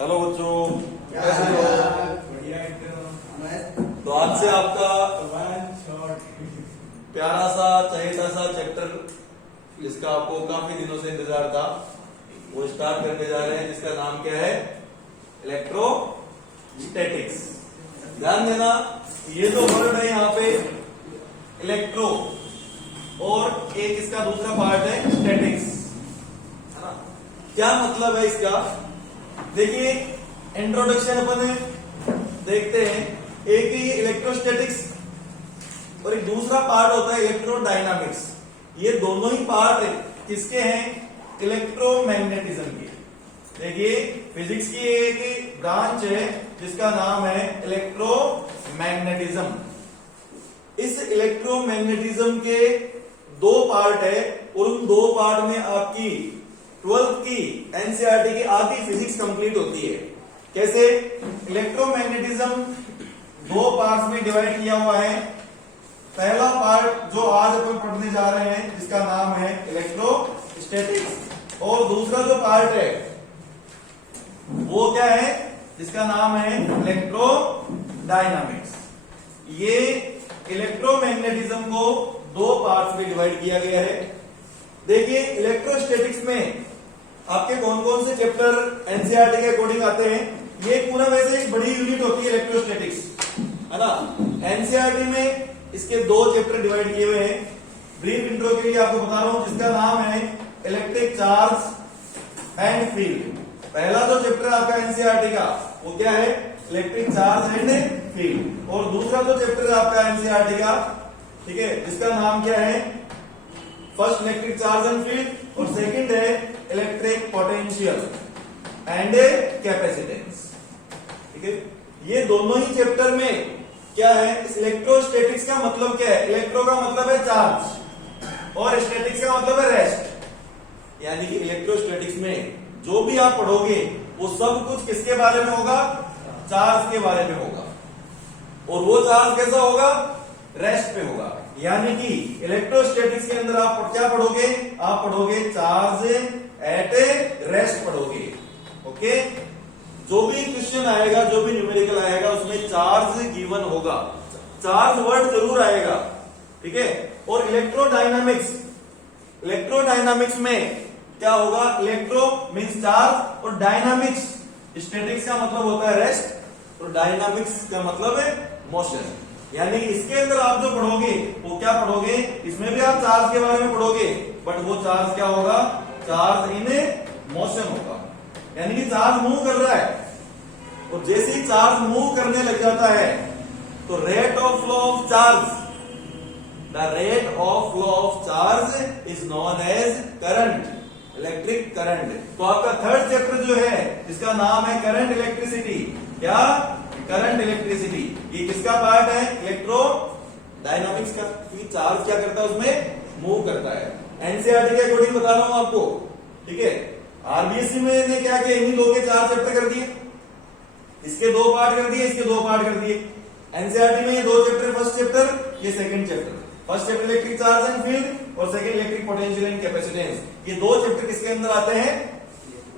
Hello बच्चों, कैसे हो? तो आज से आपका प्यारा सा चहेता सा चैप्टर जिसका आपको काफी दिनों से इंतजार था वो स्टार्ट करने जा रहे हैं, जिसका नाम क्या है? इलेक्ट्रोस्टैटिक्स। ध्यान देना, ये जो वर्ड है यहाँ पे इलेक्ट्रो और एक इसका दूसरा पार्ट है स्टैटिक्स, है ना? क्या मतलब है इसका? देखिए, इंट्रोडक्शन अपन देखते हैं। एक ही इलेक्ट्रोस्टैटिक्स और एक दूसरा पार्ट होता है इलेक्ट्रोडायनामिक्स। ये दोनों ही पार्ट किसके हैं? इलेक्ट्रोमैग्नेटिज्म के। देखिए, फिजिक्स की एक ब्रांच है जिसका नाम है इलेक्ट्रोमैग्नेटिज्म। इस इलेक्ट्रोमैग्नेटिज्म के दो पार्ट है और उन दो पार्ट में आपकी 12th की एनसीईआरटी की आधी फिजिक्स कंप्लीट होती है। कैसे? इलेक्ट्रोमैग्नेटिज्म दो पार्ट्स में डिवाइड किया हुआ है। पहला पार्ट जो आज अपन पढ़ने जा रहे हैं जिसका नाम है इलेक्ट्रोस्टैटिक्स, और दूसरा जो पार्ट है वो क्या है? जिसका नाम है इलेक्ट्रोडायनामिक्स। ये इलेक्ट्रोमैग्नेटिज्म को दो पार्ट्स में डिवाइड किया गया है। देखिए, इलेक्ट्रोस्टैटिक्स में आपके कौन कौन से चैप्टर एनसीईआरटी के अकॉर्डिंग आते हैं? ये पूरा वैसे एक बड़ी यूनिट होती है इलेक्ट्रोस्टैटिक्स, है ना? एनसीईआरटी में इसके दो चैप्टर डिवाइड किए हुए हैं। ब्रीफ इंट्रो के लिए आपको बता रहा हूं, जिसका नाम है इलेक्ट्रिक चार्ज एंड फील्ड। पहला जो चैप्टर आपका एनसीईआरटी का वो क्या है? Electric charge and field. और दूसरा जो चैप्टर है आपका एनसीईआरटी का, ठीक है, जिसका नाम क्या है? First electric charge and field, और सेकंड है इलेक्ट्रिक पोटेंशियल एंड कैपेसिटेंस। ठीक है, ये दोनों ही चैप्टर में क्या है? इस इलेक्ट्रोस्टैटिक्स का मतलब क्या है? इलेक्ट्रो का मतलब है चार्ज और स्टैटिक्स का मतलब है रेस्ट। यानी कि इलेक्ट्रोस्टैटिक्स में जो भी आप पढ़ोगे वो सब कुछ किसके बारे में होगा? चार्ज के बारे में होगा। और वो चार्ज कैसा होगा? रेस्ट पे होगा। यानी कि इलेक्ट्रोस्टैटिक्स के अंदर आप क्या पढ़ोगे? आप पढ़ोगे चार्ज एट रेस्ट पढ़ोगे। ओके, जो भी क्वेश्चन आएगा, जो भी न्यूमेरिकल आएगा, उसमें चार्ज गिवन होगा, चार्ज वर्ड जरूर आएगा। ठीक है। और इलेक्ट्रोडायनामिक्स में क्या होगा? इलेक्ट्रो मीन्स चार्ज और डायनामिक्स, स्टैटिक्स का मतलब होता है रेस्ट और डायनामिक्स का मतलब है मोशन। यानी इसके अंदर आप जो पढ़ोगे वो क्या पढ़ोगे? इसमें भी आप चार्ज के बारे में पढ़ोगे, बट वो चार्ज क्या होगा? चार्ज इन मोशन होगा। यानी कि चार्ज मूव कर रहा है, और जैसे ही चार्ज मूव करने लग जाता है तो rate of flow of charge, the rate of flow of charge is known as current, electric current. तो आपका थर्ड चैप्टर जो है इसका नाम है करंट इलेक्ट्रिसिटी। क्या? Current electricity. ये किसका पार्ट है? इलेक्ट्रोडायनामिक्स का। चार्ज क्या करता है? उसमें मूव करता है। एनसीईआरटी के अकॉर्डिंग बता रहा हूं आपको, ठीक है। आरबीएससी में ने क्या किया? इन्हीं दो के चार चैप्टर कर दिए, इसके दो पार्ट कर दिए, इसके दो पार्ट कर दिए। एनसीईआरटी में ये दो चैप्टर, फर्स्ट चैप्टर, ये second chapter. First chapter electric charge and field और second electric potential and capacitance. ये दो चैप्टर किसके अंदर आते हैं?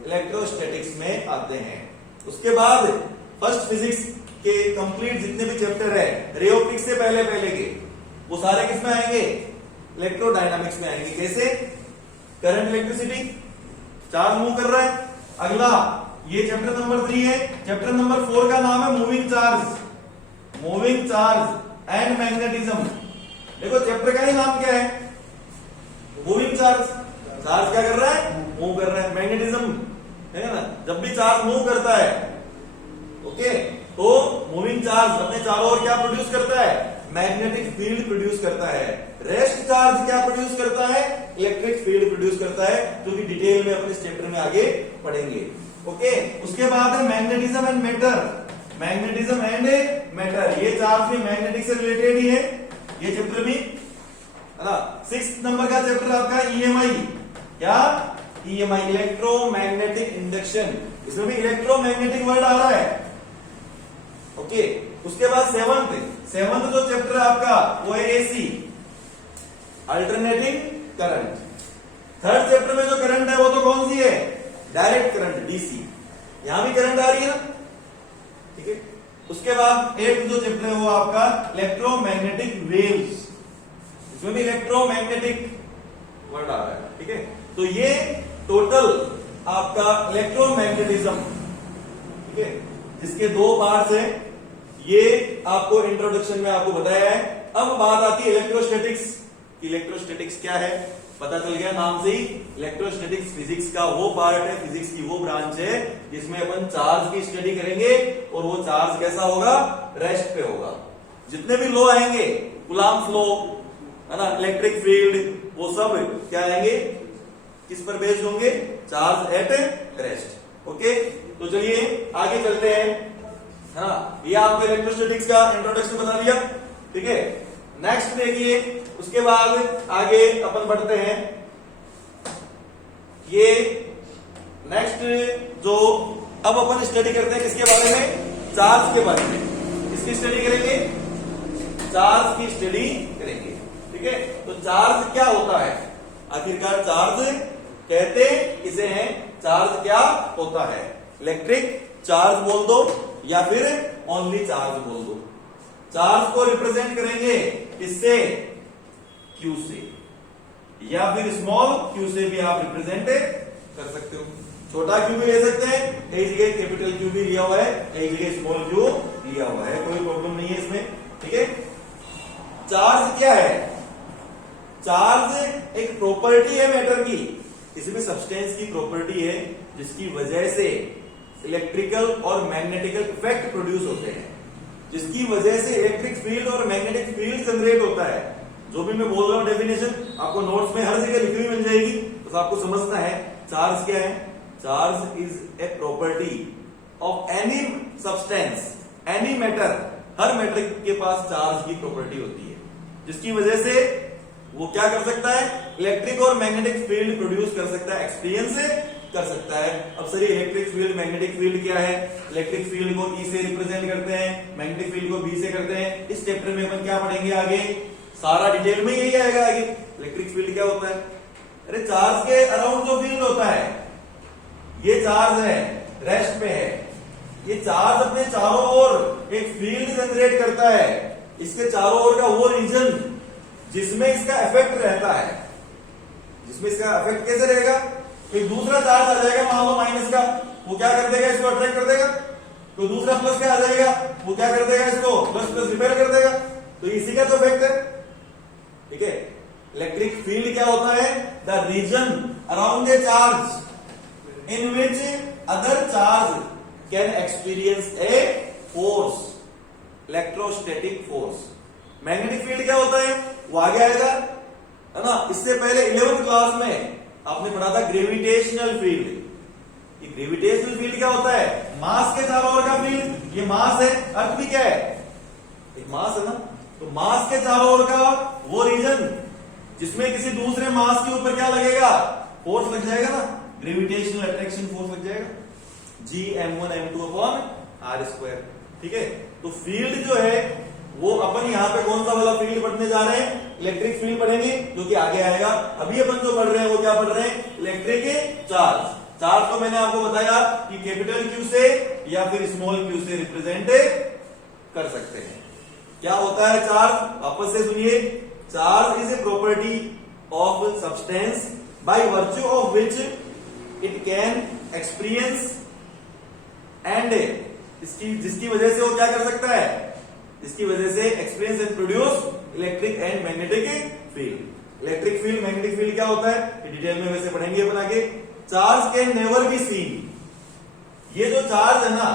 इलेक्ट्रोस्टैटिक्स में आते हैं। उसके बाद फर्स्ट फिजिक्स के कंप्लीट जितने भी चैप्टर है रे ऑप्टिक्स से पहले के, वो सारे किस में आएंगे? इलेक्ट्रोडायनामिक्स में आएंगे। कैसे? करंट इलेक्ट्रिसिटी, चार्ज मूव कर रहा है। अगला ये चैप्टर नंबर 3 है। चैप्टर नंबर 4 का नाम है मूविंग चार्ज एंड मैग्नेटिज्म। देखो, चैप्टर का ही नाम क्या है? Moving charge. चार्ज क्या कर रहा है? मूव कर रहा है। मैग्नेटिज्म है ना, जब भी चार्ज मूव करता है, ओके, तो मूविंग चार्ज अपने चारों ओर क्या प्रोड्यूस करता है? मैग्नेटिक फील्ड प्रोड्यूस करता है। रेस्ट चार्ज क्या प्रोड्यूस करता है? इलेक्ट्रिक फील्ड प्रोड्यूस करता है, जो कि डिटेल में अपने इस चैप्टर में आगे पढ़ेंगे। ओके, उसके बाद है मैग्नेटिज्म एंड मैटर। ये चार्ज भी मैग्नेटिक से रिलेटेड ही है, ये चैप्टर भी, है ना। 6th नंबर का चैप्टर आपका ईएमआई। क्या? EMI, electromagnetic induction. इसमें भी इलेक्ट्रोमैग्नेटिक वर्ड आ रहा है। ओके, उसके बाद सेवंथ जो चैप्टर है आपका वो है AC, alternating current. Third chapter में जो करंट है वो तो कौन सी है? Direct current, DC. यहां भी करंट आ रही है ना, ठीक है। उसके बाद 8th जो चैप्टर है वो आपका इलेक्ट्रोमैग्नेटिक वेव्स, इसमें भी इलेक्ट्रोमैग्नेटिक वर्ड आ रहा है, ठीक है। तो ये टोटल आपका इलेक्ट्रोमैग्नेटिज्म, ठीक है, जिसके 2 पार्ट्स हैं, ये आपको इंट्रोडक्शन में आपको बताया है। अब बात आती है इलेक्ट्रोस्टैटिक्स। इलेक्ट्रोस्टैटिक्स क्या है, पता चल गया नाम से ही। इलेक्ट्रोस्टैटिक्स फिजिक्स का वो पार्ट है, फिजिक्स की वो ब्रांच है जिसमें अपन चार्ज की स्टडी करेंगे, और वो चार्ज कैसा होगा, रेस्ट पे होगा। जितने भी लॉ आएंगे, कूलॉम्स लॉ है ना, इलेक्ट्रिक फील्ड, वो सब क्या आएंगे, किस पर बेस्ड होंगे, चार्ज एट रेस्ट। ओके, तो चलिए आगे चलते हैं, है ना। ये आपको इलेक्ट्रोस्टैटिक्स का इंट्रोडक्शन बता दिया, ठीक है। नेक्स्ट देखिए, उसके बाद आगे अपन बढ़ते हैं। ये नेक्स्ट जो अब अपन स्टडी करते हैं किसके बारे में, चार्ज के बारे में। किसकी स्टडी करेंगे, चार्ज की स्टडी करेंगे, ठीक है। तो चार्ज क्या होता है, आखिरकार चार्ज कहते किसे हैं, चार्ज क्या होता है, इलेक्ट्रिक चार्ज बोल दो या फिर ओनली चार्ज बोल दो। चार्ज को रिप्रेजेंट करेंगे किससे, Q से, या फिर स्मॉल q से भी आप रिप्रेजेंट कर सकते हो। छोटा q भी ले सकते हैं, कई जगह कैपिटल Q भी लिया हुआ है, कई जगह स्मॉल q लिया हुआ है, कोई प्रॉब्लम नहीं है इसमें, ठीक है। चार्ज क्या है, चार्ज एक प्रॉपर्टी है मैटर की, इसमें सब्सटेंस की प्रॉपर्टी है जिसकी वजह से इलेक्ट्रिकल और मैग्नेटिकल इफेक्ट प्रोड्यूस होते हैं, जिसकी वजह से इलेक्ट्रिक फील्ड और मैग्नेटिक फील्ड जनरेट होता है। जो भी मैं बोल रहा हूं डेफिनेशन आपको नोट्स में हर जगह लिखी हुई मिल जाएगी, बस आपको समझना है चार्ज क्या है। Charge is a property of any substance, any matter, her matter के पास चार्ज की प्रॉपर्टी होती है, जिसकी वजह से वो क्या कर सकता है, इलेक्ट्रिक और मैग्नेटिक फील्ड प्रोड्यूस कर सकता है, एक्सपीरियंस कर सकता है। अब sir electric field magnetic field क्या है, इलेक्ट्रिक फील्ड को E से रिप्रेजेंट करते हैं, मैग्नेटिक फील्ड को B से करते हैं। इस चैप्टर में अपन क्या पढ़ेंगे आगे, सारा डिटेल में यही आएगा आगे। इलेक्ट्रिक फील्ड क्या होता है, अरे चार्ज के अराउंड जो फील्ड होता है, ये चार्ज है, रेस्ट पे है, ये चार्ज अपने चारों ओर एक फील्ड जनरेट करता है, इसके चारों ओर का वो रीजन जिसमें इसका इफेक्ट रहता है, जिसमें इसका इफेक्ट कैसे रहेगा, एक दूसरा चार्ज आ जाएगा मान लो माइनस का, वो क्या कर देगा, इसको अट्रैक्ट कर देगा। तो दूसरा प्लस का आ जाएगा, वो क्या कर देगा, इसको प्लस प्लस रिपेयर कर देगा। तो इसी का तो इफेक्ट है, ठीक है। इलेक्ट्रिक फील्ड क्या होता है, the region around a charge in which other charge can experience a force, electrostatic force. Magnetic field क्या होता है, वो आगे आएगा, है ना। इससे पहले 11th क्लास में आपने पढ़ा था ग्रेविटेशनल फील्ड। ये ग्रेविटेशनल फील्ड क्या होता है, मास के चारों ओर का फील्ड, ये मास है, अर्थ भी क्या है, एक मास है ना। तो मास के चारों ओर का वो रीजन जिसमें किसी दूसरे मास के ऊपर क्या लगेगा, फोर्स लग जाएगा ना, ग्रेविटेशनल अट्रैक्शन फोर्स लग जाएगा, Gm1m2/r², ठीक है। तो फील्ड जो है वो अपन यहाँ पे कौन सा वाला फील्ड पढ़ने जा रहे हैं, इलेक्ट्रिक फील्ड पढ़ेंगे, जो कि आगे आएगा। अभी अपन जो पढ़ रहे हैं वो क्या पढ़ रहे हैं, इलेक्ट्रिक चार्ज। चार्ज को मैंने आपको बताया कि कैपिटल Q से या फिर स्मॉल q से रिप्रेजेंट कर सकते हैं। क्या होता है चार्ज, वापस से सुनिए, charge is a property of substance by virtue of which it can experience and, इसकी जिसकी वजह से वो क्या कर सकता है, इसकी वजह से experience and produce electric and magnetic field. Electric field magnetic field क्या होता है, डिटेल में वैसे पढ़ेंगे अपन आगे। Charge can never be seen, ये जो चार्ज है ना,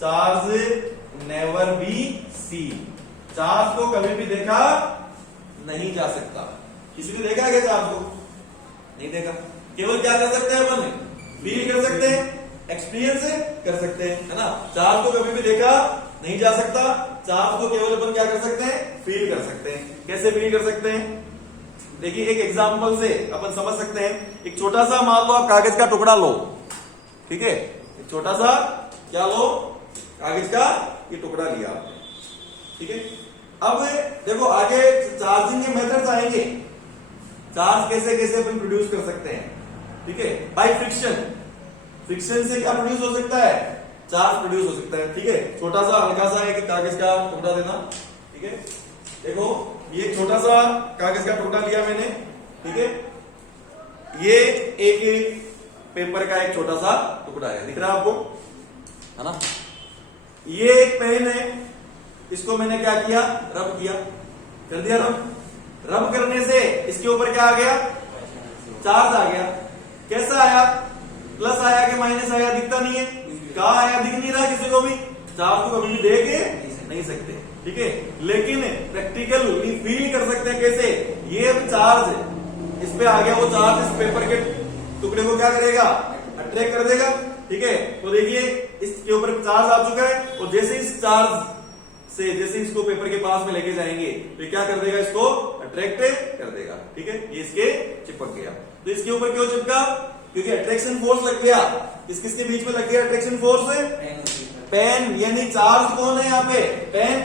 charge never be seen, charge को कभी भी देखा नहीं जा सकता। किसी ने देखा है क्या चार्ज को, नहीं देखा। केवल क्या कर सकते हैं अपन, फील कर सकते हैं, एक्सपीरियंस कर सकते हैं, है ना। चार्ज को कभी भी देखा नहीं जा सकता, चार्ज को केवल अपन क्या कर सकते हैं, फील कर सकते हैं। कैसे फील कर सकते हैं, देखिए एक एग्जांपल से अपन समझ सकते हैं। एक छोटा सा मान लो आप कागज का टुकड़ा लो, ठीक है, एक छोटा सा क्या लो, कागज का ये टुकड़ा लिया आपने, ठीक है। अब देखो आगे चार्जिंग के मेथड्स आएंगे, चार्ज कैसे कैसे अपन प्रोड्यूस कर सकते हैं, ठीक है, बाय फ्रिक्शन। फ्रिक्शन से क्या प्रोड्यूस हो सकता है, चार्ज प्रोड्यूस हो सकता है। ठीक है, छोटा सा हल्का सा एक कागज का टुकड़ा देना। ठीक है, देखो ये एक छोटा सा कागज का टुकड़ा लिया मैंने। ठीक है, ये एक पेपर का एक छोटा सा टुकड़ा है, दिख रहा है आपको, है ना। ये एक पेन है, इसको मैंने क्या किया, रब किया, कर दिया रब। रब करने से इसके ऊपर क्या आ गया, चार्ज आ गया। कैसा आया, प्लस आया कि माइनस आया, दिखता नहीं है, कहा आया, दिख नहीं रहा किसी को भी, चार्ज को कभी भी देख नहीं सकते। ठीक है, लेकिन प्रैक्टिकली फील कर सकते हैं। कैसे, ये चार्ज इस पे आ गया, वो चार्ज इस पेपर के टुकड़े को क्या करेगा, अट्रैक्ट कर देगा। ठीक है, तो देखिए इसके ऊपर चार्ज आ चुका है, और जैसे इस चार्ज से जैसे इसको पेपर के पास में लेके जाएंगे तो क्या कर देगा, इसको अट्रैक्ट कर देगा। ठीक है, ये इसके चिपक गया। तो इसके ऊपर क्यों चिपका, क्योंकि अट्रैक्शन फोर्स लग गया। किसके बीच में लग गया अट्रैक्शन फोर्स, पेन, यानी चार्ज कौन है यहाँ पे, पेन,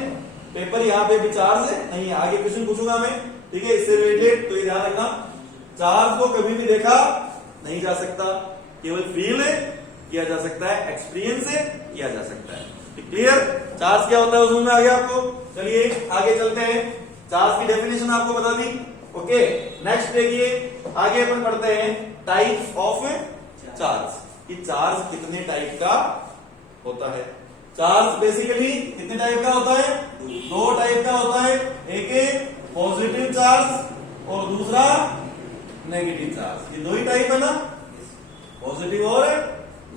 पेपर यहाँ पे भी चार्ज है नहीं। आगे क्वेश्चन पूछूंगा मैं, ठीक है, इससे रिलेटेड, तो ये ध्यान रखना, चार्ज को कभी भी देखा नहीं जा सकता, केवल फील किया जा सकता है, एक्सपीरियंस से किया जा सकता है। क्लियर, चार्ज क्या होता है उसमें में आ गया आपको। चलिए आगे चलते हैं, चार्ज की डेफिनेशन आपको बता दी। ओके, नेक्स्ट देखिए, आगे अपन पढ़ते हैं टाइप्स ऑफ चार्ज, कि चार्ज कितने टाइप का होता है। चार्ज बेसिकली कितने टाइप का होता है, दो टाइप का होता है, एक पॉजिटिव चार्ज और दूसरा नेगेटिव चार्ज। ये दो ही टाइप है ना, पॉजिटिव और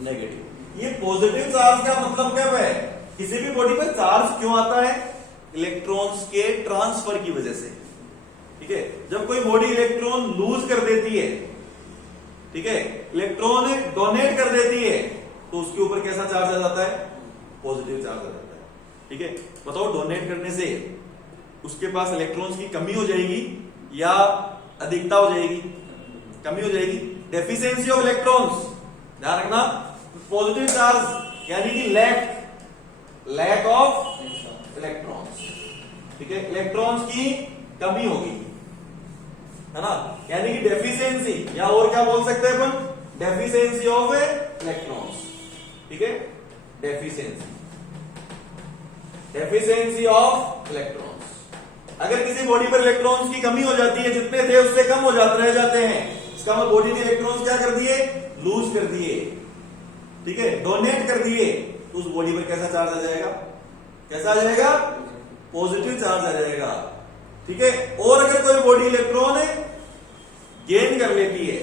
नेगेटिव। ये पॉजिटिव चार्ज का मतलब क्या है, किसी भी बॉडी पर चार्ज क्यों आता है, इलेक्ट्रॉन्स के ट्रांसफर की वजह से। ठीक है, जब कोई बॉडी इलेक्ट्रॉन लूज कर देती है, ठीक है, इलेक्ट्रॉन डोनेट कर देती है, तो उसके ऊपर कैसा चार्ज आ जाता है, पॉजिटिव चार्ज आ जाता है। ठीक है, बताओ डोनेट करने से उसके पास इलेक्ट्रॉन्स की कमी हो जाएगी या अधिकता हो जाएगी, कमी हो जाएगी। डेफिशिएंसी ऑफ इलेक्ट्रॉन्स, ध्यान रखना, पॉजिटिव चार्ज यानी कि लैक ऑफ इलेक्ट्रॉन्स। ठीक है, इलेक्ट्रॉन्स की कमी होगी, है ना, यानी कि डेफिशिएंसी, या और क्या बोल सकते हैं अपन, डेफिशिएंसी ऑफ इलेक्ट्रॉन्स। ठीक है, डेफिशिएंसी ऑफ इलेक्ट्रॉन्स। अगर किसी बॉडी पर इलेक्ट्रॉन्स की कमी हो जाती है, जितने थे उससे कम हो जाते रह जाते हैं, इसका मतलब बॉडी ने इलेक्ट्रॉन्स क्या कर दिए, लूज कर दिए। ठीक है, डोनेट कर दिए, तो उस बॉडी पर कैसा चार्ज आ जाएगा, कैसा आ जाएगा, पॉजिटिव चार्ज आ जाएगा। ठीक है, और अगर कोई बॉडी इलेक्ट्रॉन गेन कर लेती है,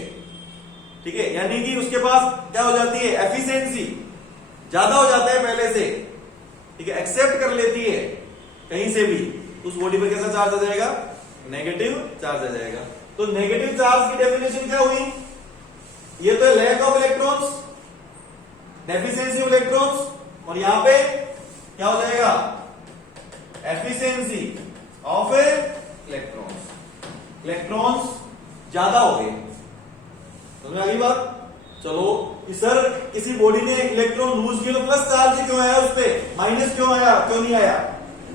ठीक है, यानी कि उसके पास क्या हो जाती है, एफिशिएंसी ज्यादा हो जाता है पहले से, ठीक है, एक्सेप्ट कर लेती है कहीं से भी, तो उस बॉडी पर कैसा चार्ज आ जाएगा, नेगेटिव चार्ज आ जाएगा। तो नेगेटिव चार्ज की डेफिनेशन क्या हुई, ये तो lack of electrons, deficiency of electrons, और यहां पे क्या हो जाएगा, एफिशिएंसी ऑफ इलेक्ट्रॉन्स। इलेक्ट्रॉन्स ज्यादा हो गए, समझ में आ गई बात। चलो कि सर किसी बॉडी ने इलेक्ट्रॉन लूज किया तो प्लस चार्ज क्यों आया, उस पर माइनस क्यों आया, क्यों नहीं आया,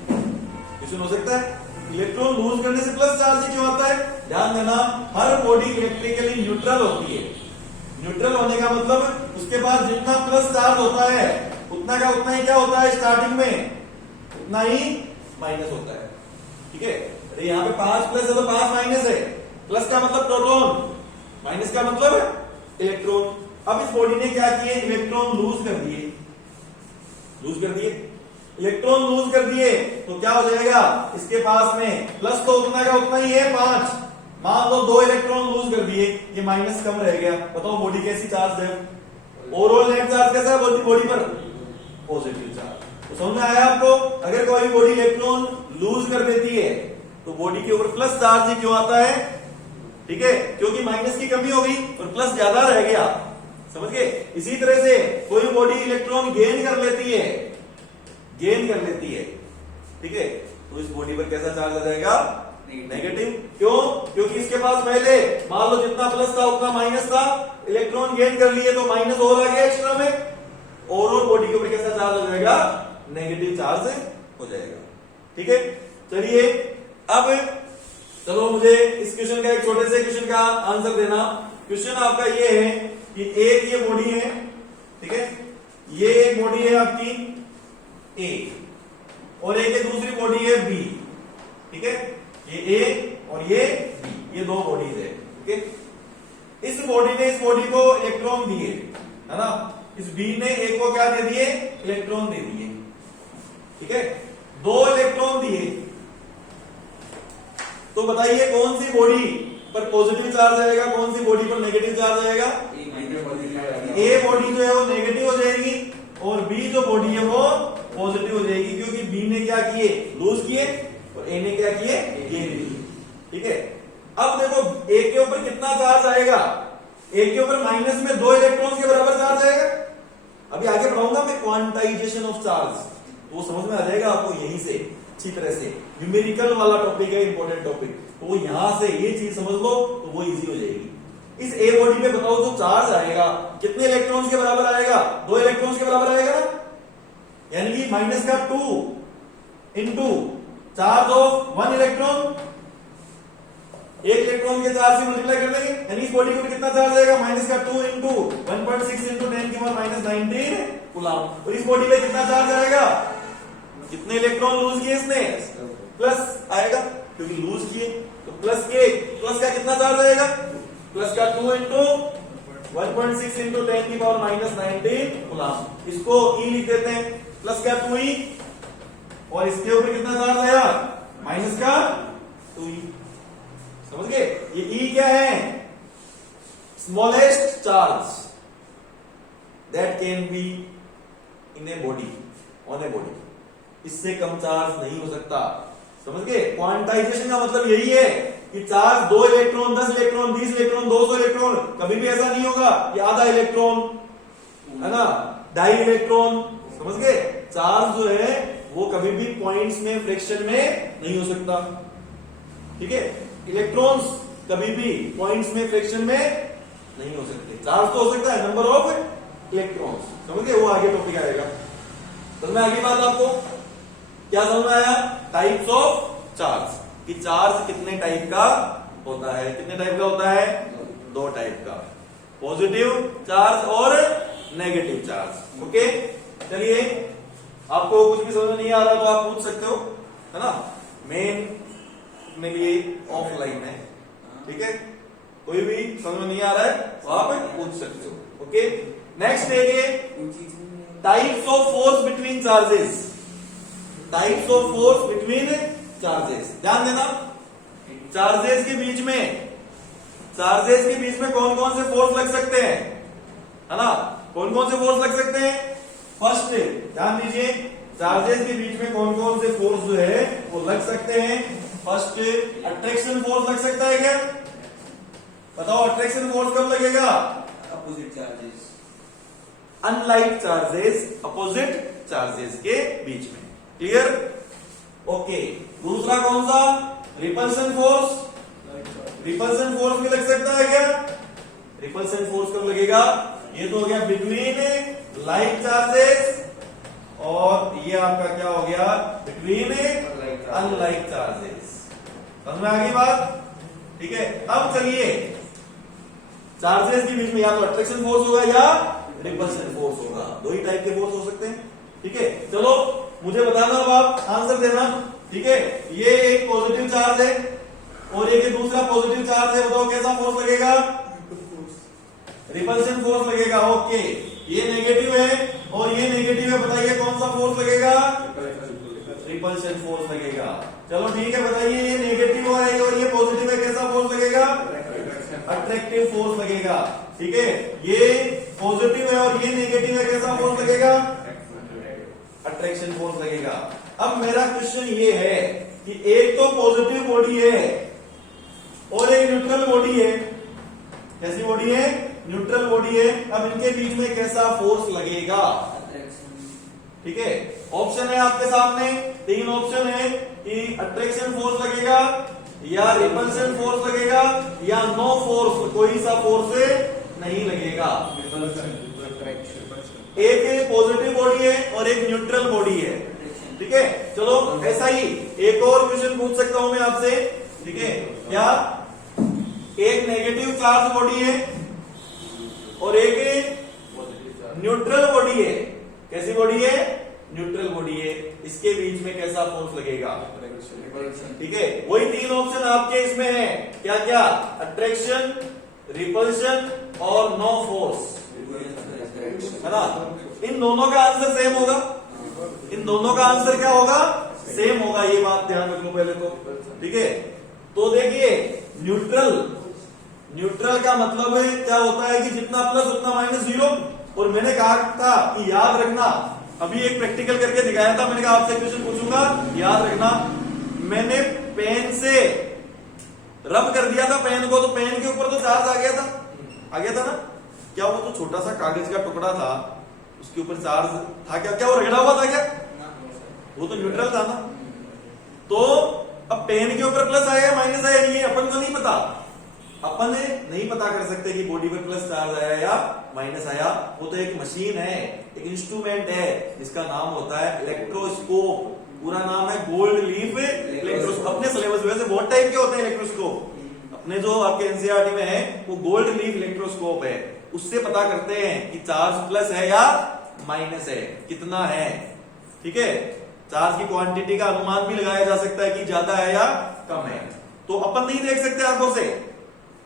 क्वेश्चन हो सकता है। इलेक्ट्रॉन लूज करने से प्लस चार्ज क्यों आता है, ध्यान देना, हर बॉडी इलेक्ट्रिकली न्यूट्रल होती है। न्यूट्रल होने का मतलब उसके पास जितना प्लस चार्ज होता है उतना का उतना ही क्या होता है, स्टार्टिंग में उतना ही माइनस होता है। ठीक है, अरे यहाँ पे 5 प्लस है तो 5 माइनस है, प्लस का मतलब प्रोटॉन, माइनस का मतलब इलेक्ट्रॉन। अब इस बॉडी ने क्या किए, इलेक्ट्रॉन लूज कर दिए, लूज कर दिए, इलेक्ट्रॉन लूज कर दिए, तो क्या हो जाएगा, इसके पास में प्लस तो उतना का उतना ही है 5, मान लो 2 इलेक्ट्रॉन लूज कर दिए, ये माइनस कम रह गया। बताओ बॉडी कैसी चार्ज है, ओवरऑल नेट चार्ज कैसा है बॉडी पर, पॉजिटिव चार्ज। तो समझ में आया आपको, अगर कोई बॉडी इलेक्ट्रॉन लूज कर देती है तो बॉडी के ऊपर प्लस चार्ज ही क्यों आता है, ठीक है, क्योंकि माइनस की कमी हो गई और प्लस ज्यादा रह गया, समझ गए। इसी तरह से कोई बॉडी इलेक्ट्रॉन गेन कर लेती है, गेन कर लेती है, ठीक है, तो इस बॉडी पर कैसा चार्ज आ जाएगा, नेगेटिव। क्यों, क्योंकि इसके पास पहले मान लो जितना प्लस था उतना माइनस था, इलेक्ट्रॉन गेन कर लिए तो माइनस और आ गया एक्स्ट्रा में, ओवरऑल बॉडी के ऊपर कैसा चार्ज हो जाएगा, नेगेटिव चार्ज हो जाएगा। ठीक है, चलिए अब चलो मुझे इस क्वेश्चन का एक छोटे से क्वेश्चन का आंसर देना। क्वेश्चन आपका ये है कि एक ये बॉडी है, ठीक है। ये एक बॉडी है आपकी ए और एक दूसरी बॉडी है बी, ठीक है। ये ए और ये बी, ये दो बॉडीज है, ठीक है। इस बॉडी ने इस बॉडी को इलेक्ट्रॉन दिए, है ना। इस बी ने ए को क्या दे दिए, इलेक्ट्रॉन दे दिए, ठीक है। दो इलेक्ट्रॉन दिए, तो बताइए कौन सी बॉडी पर पॉजिटिव चार्ज आएगा, कौन सी बॉडी पर नेगेटिव चार्ज आएगा। ए बॉडी जो है वो नेगेटिव हो जाएगी और बी जो बॉडी है वो पॉजिटिव हो जाएगी, क्योंकि बी ने क्या किए, लूज किए, और ए ने क्या किए, गेन किए, ठीक है। अब देखो ए के ऊपर कितना चार्ज आएगा, ए के ऊपर माइनस में 2 इलेक्ट्रॉन के बराबर चार्ज आएगा। अभी आगे पढ़ाऊंगा मैं क्वांटाइजेशन ऑफ चार्ज, वो समझ में आ जाएगा आपको यहीं से अच्छी तरह से। न्यूमेरिकल वाला टॉपिक है, इंपॉर्टेंट टॉपिक, तो वो यहां से ये चीज समझ लो तो वो इजी हो जाएगी। इस ए बॉडी में बताओ जो चार्ज आएगा कितने इलेक्ट्रॉन्स के बराबर आएगा, 2 इलेक्ट्रॉन्स के बराबर आएगा ना, यानी कि माइनस का 2 into charge of 1 electron, 1 electron के चार्ज से मल्टीप्लाई कर देंगे, यानी इस बॉडी को कितना चार्ज आएगा, माइनस का 2 इंटू 1.6 इंटू 10 की पावर -19 कूलम। और इस बॉडी में कितना चार्ज आएगा, कितने इलेक्ट्रॉन लूज किए इसने, प्लस आएगा, क्योंकि लूज किए तो प्लस का कितना चार्ज आएगा, प्लस का 2 इंटू 1.6 इंटू 10 की पावर -19 कूलम। इसको ई लिख देते हैं, प्लस का 2e और इसके ऊपर कितना चार्ज आया, माइनस का 2e। समझ गए, ये ई क्या है, smallest charge that can be in a body, on a body, इससे कम चार्ज नहीं हो सकता। समझ गए, क्वांटाइजेशन का मतलब यही है कि charge 2 electron, 10 electron, 20 electron, 200 electron, कभी भी ऐसा नहीं होगा कि आधा इलेक्ट्रॉन, है ना, 2.5 इलेक्ट्रॉन। समझ गए, चार्ज जो है वो कभी भी पॉइंट्स में, फ्रैक्शन में नहीं हो सकता, ठीक है। इलेक्ट्रॉन्स कभी भी पॉइंट्स में, फ्रैक्शन में नहीं हो सकते। चार्ज तो हो सकता है, नंबर ऑफ इलेक्ट्रॉन्स। समझ गए, वो आगे टॉपिक आएगा। तो मैं आगे बात आपको क्या समझ में आया, टाइप्स ऑफ चार्ज, कि चार्ज कितने टाइप का होता है, कितने टाइप का होता है, 2 टाइप का, पॉजिटिव चार्ज और नेगेटिव चार्ज। ओके, चलिए, आपको कुछ भी समझ में नहीं आ रहा तो आप पूछ सकते हो, है ना। मेन में लिए ऑफलाइन है, ठीक है, कोई भी समझ में नहीं आ रहा है तो आप पूछ सकते हो। ओके, नेक्स्ट देखिए, types of force between charges, types of force between charges. ध्यान देना, चार्जेस के बीच में कौन कौन से फोर्स लग सकते हैं, है ना, कौन कौन से फोर्स लग सकते हैं। फर्स्ट ध्यान दीजिए, चार्जेस के बीच में कौन कौन से फोर्स जो है वो लग सकते हैं। फर्स्ट, अट्रैक्शन फोर्स लग सकता है क्या, बताओ, अट्रैक्शन फोर्स कब लगेगा, opposite charges, unlike charges, opposite charges के बीच में। Clear, okay. दूसरा कौन सा, रिपल्सन फोर्स, रिपल्सन फोर्स भी लग सकता है क्या, रिपल्सन फोर्स कब लगेगा, ये तो हो गया बिटवीन लाइक चार्जेस, और ये आपका क्या हो गया, बिटवीन अनलाइक चार्जेस। समझ में आ गई बात, ठीक है। अब चलिए, चार्जेस के बीच में या तो अट्रैक्शन फोर्स होगा या रिपल्सन फोर्स होगा, 2 ही टाइप के फोर्स हो सकते हैं, ठीक है। चलो मुझे बताना, अब आप आंसर देना, ठीक है। ये एक पॉजिटिव चार्ज है और एक दूसरा पॉजिटिव चार्ज है, बताओ कैसा फोर्स लगेगा, रिपल्सन फोर्स लगेगा। ओके, ये नेगेटिव है और ये नेगेटिव है, बताइए कौन सा फोर्स लगेगा, रिपल्सन फोर्स लगेगा। चलो ठीक है, बताइए ये नेगेटिव है और ये पॉजिटिव है, कैसा फोर्स लगेगा, अट्रैक्टिव फोर्स लगेगा, ठीक है। ये पॉजिटिव है और ये नेगेटिव है, कैसा फोर्स लगेगा, अट्रैक्शन फोर्स लगेगा। अब मेरा क्वेश्चन ये है कि एक तो पॉजिटिव बॉडी है और एक न्यूट्रल बॉडी है, कैसी बॉडी है, न्यूट्रल बॉडी है। अब इनके बीच में कैसा फोर्स लगेगा, ठीक है। ऑप्शन है आपके सामने, 3 ऑप्शन है कि अट्रैक्शन फोर्स लगेगा या रिपल्सन फोर्स लगेगा या नो फोर्स, कोई सा फोर्स नहीं लगेगा। एक पॉजिटिव बॉडी है और एक न्यूट्रल बॉडी है, ठीक है। चलो ऐसा ही एक और क्वेश्चन पूछ सकता हूं मैं आपसे, ठीक है। क्या एक नेगेटिव चार्ज बॉडी है और एक न्यूट्रल बॉडी है। कैसी बॉडी है? न्यूट्रल बॉडी है। इसके बीच में कैसा फोर्स लगेगा? ठीक है, वही तीन ऑप्शन आपके इसमें है। क्या क्या? अट्रैक्शन, रिपल्शन और नो फोर्स, है ना? इन दोनों का आंसर सेम होगा। इन दोनों का आंसर क्या होगा? सेम होगा। ये बात ध्यान रख लो पहले तो। ठीक है, तो देखिए न्यूट्रल का मतलब है क्या होता है कि जितना प्लस उतना माइनस जीरो। और मैंने कहा था कि याद रखना, अभी एक प्रैक्टिकल करके दिखाया था, मैंने कहा आपसे क्वेश्चन पूछूंगा, याद रखना। मैंने पेन से रब कर दिया था पेन को, तो पेन के ऊपर तो चार्ज आ गया था ना? क्या वो तो छोटा सा कागज का टुकड़ा था, उसके ऊपर चार्ज था क्या वो रगड़ा हुआ था क्या? वो तो न्यूट्रल था ना। तो अब पेन के ऊपर प्लस आया माइनस आया, ये अपन को नहीं पता। अपन नहीं पता कर सकते कि बॉडी पर प्लस चार्ज आया या माइनस आया। वो तो एक मशीन है, एक इंस्ट्रूमेंट है, जिसका नाम होता है इलेक्ट्रोस्कोप। पूरा नाम है गोल्ड लीफ इलेक्ट्रोस्कोप। अपने सिलेबस में से बहुत टाइप के होते हैं इलेक्ट्रोस्कोप, अपने जो आपके एनसीईआरटी में है वो गोल्ड लीफ इलेक्ट्रोस्कोप है। उससे पता करते हैं कि चार्ज प्लस है या माइनस है, कितना है। ठीक है, चार्ज की क्वांटिटी का अनुमान भी लगाया जा सकता है कि ज्यादा है या कम है। तो अपन नहीं देख सकते आंखों से,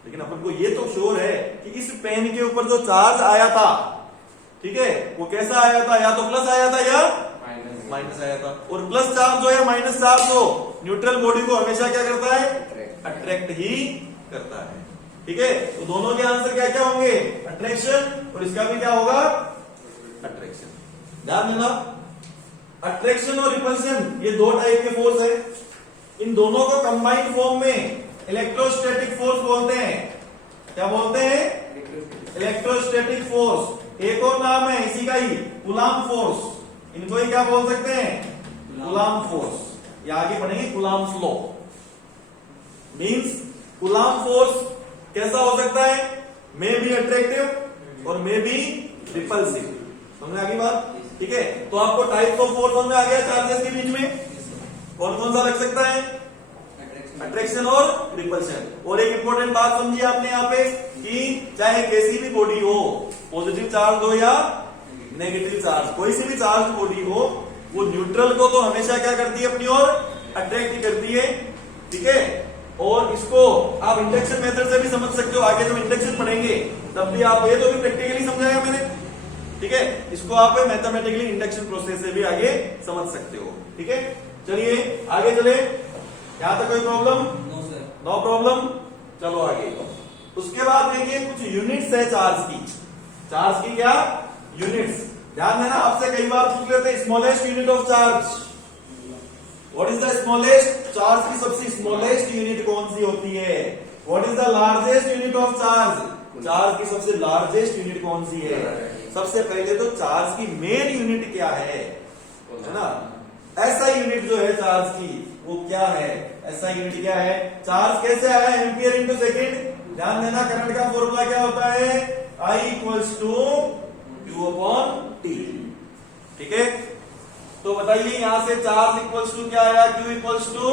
लेकिन अपन को ये तो श्योर है कि इस पेन के ऊपर जो चार्ज आया था, ठीक है, वो कैसा आया था? या तो प्लस आया था या माइनस आया था। और प्लस चार्ज हो या माइनस चार्ज हो, न्यूट्रल बॉडी को हमेशा क्या करता है? अट्रैक्ट ही करता है। ठीक है, तो दोनों के आंसर क्या क्या होंगे? अट्रैक्शन, और इसका भी क्या होगा? अट्रैक्शन। ध्यान देना, अट्रैक्शन और रिपल्शन ये दो टाइप के फोर्स है। इन दोनों को कंबाइंड फॉर्म में इलेक्ट्रोस्टैटिक फोर्स बोलते हैं। क्या बोलते हैं? Electrostatic force. एक और नाम है इसी का ही, कूलाम्ब फोर्स। इनको ही क्या बोल सकते हैं? Coulomb force. या आगे पढ़ेंगे कूलाम्ब्स लॉ। मींस कूलाम्ब फोर्स कैसा हो सकता है? मे बी अट्रैक्टिव और मे बी रिपल्सिव। समझ आ गई बात? ठीक है, तो आपको टाइप्स ऑफ फोर्स समझ में आ गया चार्जेस के बीच में। कौन कौन सा लग सकता है? अट्रैक्शन और रिपल्शन। और एक इंपॉर्टेंट बात समझिए आपने यहाँ पे कि चाहे कैसी भी बॉडी हो, पॉजिटिव चार्ज हो या नेगेटिव चार्ज, कोई सी भी चार्ज बॉडी हो, वो न्यूट्रल को तो हमेशा क्या करती है? अपनी ओर अट्रैक्ट करती है। ठीक है, और इसको आप इंडक्शन मेथड से भी समझ सकते हो। आगे जब इंडक्शन पढ़ेंगे तब भी आप, ये तो भी प्रैक्टिकली समझाया मैंने। ठीक है, इसको आप मैथमेटिकली इंडक्शन प्रोसेस से भी आगे समझ सकते हो। ठीक है, चलिए आगे चले। यहां तक कोई प्रॉब्लम? No problem. चलो आगे। उसके बाद देखिए कुछ यूनिट्स है चार्ज की। चार्ज की क्या? यूनिट्स। ध्यान देना, आपसे कई बार पूछ लेते हैं smallest unit of charge. What is the smallest? Charge की सबसे स्मॉलेस्ट यूनिट कौन सी होती है? What is the largest unit of charge? Charge की सबसे लार्जेस्ट यूनिट कौन सी है? सबसे पहले तो चार्ज की मेन यूनिट क्या है ना? ऐसा यूनिट जो है चार्ज की वो क्या है? ऐसा यूनिट क्या है? चार्ज कैसे आया? Ampere into second. ध्यान देना, करंट का फॉर्मूला क्या होता है? I equals to Q upon T। ठीक है, तो बताइए यहां से चार्ज इक्वल्स टू क्या आया? Q इक्वल्स टू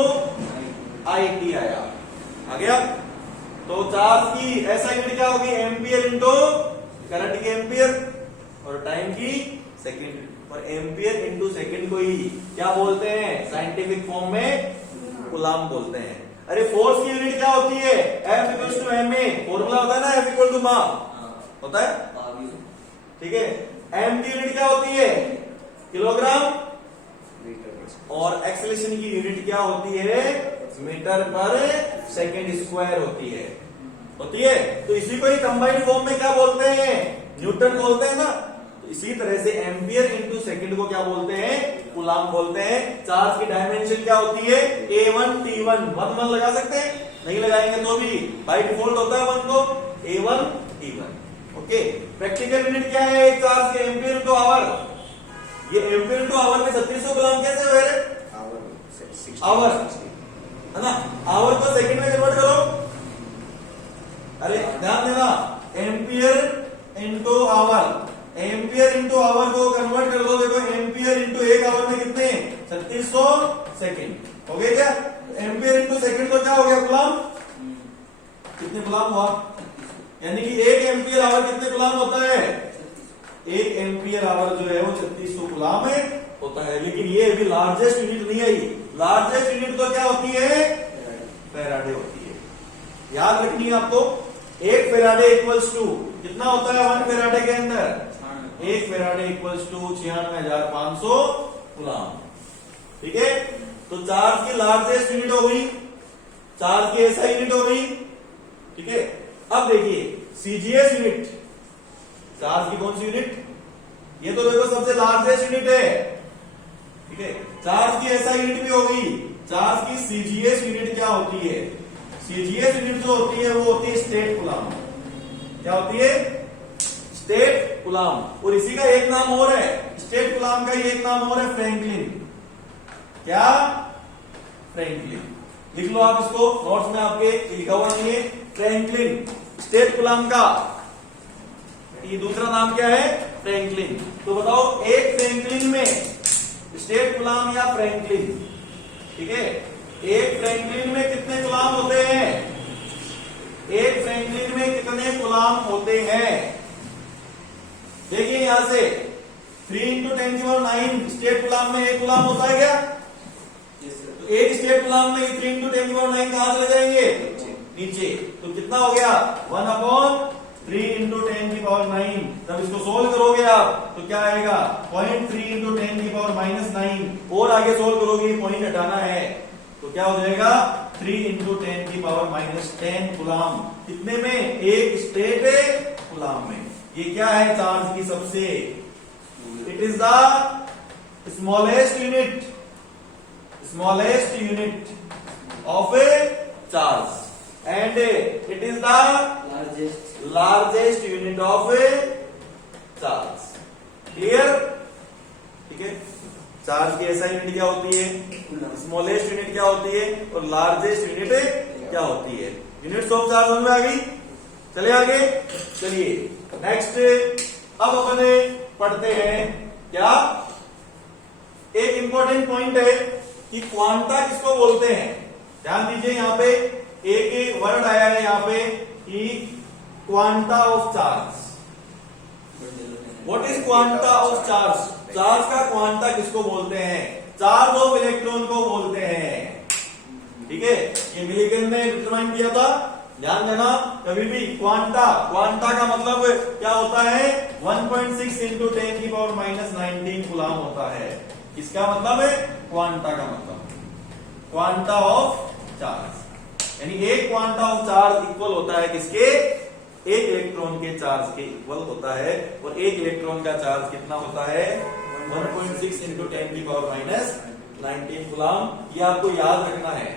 IT आया। आ गया? तो चार्ज की ऐसा यूनिट क्या होगी? एम्पियर इंटू करंट की एम्पियर और टाइम की सेकेंड। और एम्पियर इंटू सेकेंड को ही क्या बोलते हैं? साइंटिफिक फॉर्म में कूलाम्ब बोलते हैं। अरे फोर्स की यूनिट क्या होती है? F equals to ma। Formula होता है ना, F इक्वल टू मा होता है। ठीक है, m की यूनिट क्या होती है? किलोग्राम। और एक्सेलरेशन की यूनिट क्या होती है? मीटर पर सेकेंड स्क्वायर होती है। तो इसी को ही कंबाइंड फॉर्म में क्या बोलते हैं? न्यूटन बोलते हैं ना। तो इसी तरह से एम्पियर इंटू सेकेंड को क्या बोलते हैं? कूलाम्ब बोलते हैं। चार्ज की डायमेंशन क्या होती है? A1 T1। 1 लगा सकते हैं, नहीं लगाएंगे तो भी बाय डिफॉल्ट होता है 1 को A1 T1। Okay, practical unit क्या है एक चार्ज के? Ampere into hour. ये एम्पियर इंटू आवर में 3600 कूलाम्ब कैसे हुए? आवर है ना, आवर को सेकंड में कन्वर्ट करो। अरे ध्यान देना, ampere into hour, ampere into hour को कन्वर्ट कर दो। देखो एम्पियर इंटू एक आवर में कितने? 3600 सेकंड हो गए क्या? एम्पियर इंटू सेकंड तो क्या हो गया? कूलाम्ब। कितने कूलाम्ब हुआ? यानी कि एक एम्पियर आवर कितने कूलाम्ब होता है? 1 एम्पियर आवर जो है वो 3600 गुलाम में होता है। लेकिन ये अभी लार्जेस्ट यूनिट नहीं आई। लार्जेस्ट यूनिट तो क्या होती है? फैराडे होती है। याद रखनी है आपको, 1 फैराडे इक्वल्स टू कितना होता है 1 फैराडे के अंदर? 1 फैराडे इक्वल्स टू 96,500 गुलाम। ठीक है, तो चार्ज की लार्जेस्ट यूनिट हो गई, चार्ज की ऐसा यूनिट हो गई। ठीक है, अब देखिए सीजीएस यूनिट, चार्ज की कौन सी यूनिट? ये तो देखो सबसे लार्जेस्ट यूनिट है। ठीक है, चार्ज की ऐसा यूनिट भी होगी। चार्ज की सीजीएस यूनिट क्या होती है? सीजीएस यूनिट जो होती है वो होती है स्टेट कूलम। क्या होती है? State coulomb. और इसी का एक नाम और है, स्टेट कूलम का ही एक नाम और है फ्रैंकलिन। क्या? फ्रैंकलिन। लिख लो आप इसको, नोट्स में आपके लिखा हुआ नहीं है। फ्रैंकलिन स्टेट कूलम का ये दूसरा नाम क्या है? फ्रैंकलिन। तो बताओ एक फ्रैंकलिन में स्टेट कूलम या फ्रैंकलिन, ठीक है, एक फ्रैंकलिन में कितने कूलम होते हैं? एक फ्रैंकलिन में कितने कूलम होते हैं? देखिए यहां से 3 × 10⁹ स्टेट कूलम में एक कूलम होता है क्या? तो एक स्टेट कूलम में 3 × 10⁹ कहां चले जाएंगे? नीचे। तो कितना हो गया? 1/3 × 10⁹। जब इसको सोल्व करोगे आप तो क्या आएगा? 0.3 × 10⁻⁹ और आगे सोल्व करोगे पॉइंट हटाना है तो क्या हो जाएगा? 3 × 10⁻⁻10 कूलम। कितने में? एक स्टेट कूलम में। ये क्या है? चार्ज की सबसे, it is the smallest unit of A charge and it is the largest unit of a charge. Clear? ठीक है, चार्ज की ऐसा यूनिट क्या होती है? स्मॉलेस्ट यूनिट क्या होती है? और लार्जेस्ट यूनिट क्या होती है? यूनिट्स ऑफ चार्ज समझ में आ गई? चलिए आगे, चलिए नेक्स्ट। अब अपने पढ़ते हैं क्या, एक इंपॉर्टेंट पॉइंट है कि क्वांटा किसको बोलते हैं। ध्यान दीजिए, यहां पे एक वर्ड आया है यहां पे कि quanta of charge. What is quanta of charge? Charge का क्वांटा किसको बोलते हैं? चार्ज ऑफ इलेक्ट्रॉन को बोलते हैं। ठीक है, ये मिलिगन ने डिटरमाइन किया था, ध्यान देना। कभी भी क्वांटा का मतलब क्या होता है? 1.6 × 10⁻⁻19 कूलम होता है। इसका मतलब है क्वांटा का मतलब क्वांटा ऑफ चार्ज, यानी एक क्वांटा ऑफ चार्ज इक्वल होता है किसके? एक इलेक्ट्रॉन के चार्ज के इक्वल होता है। और एक इलेक्ट्रॉन का चार्ज कितना होता है? 1.6 × 10⁻⁻19 कूलम। ये आपको याद रखना है।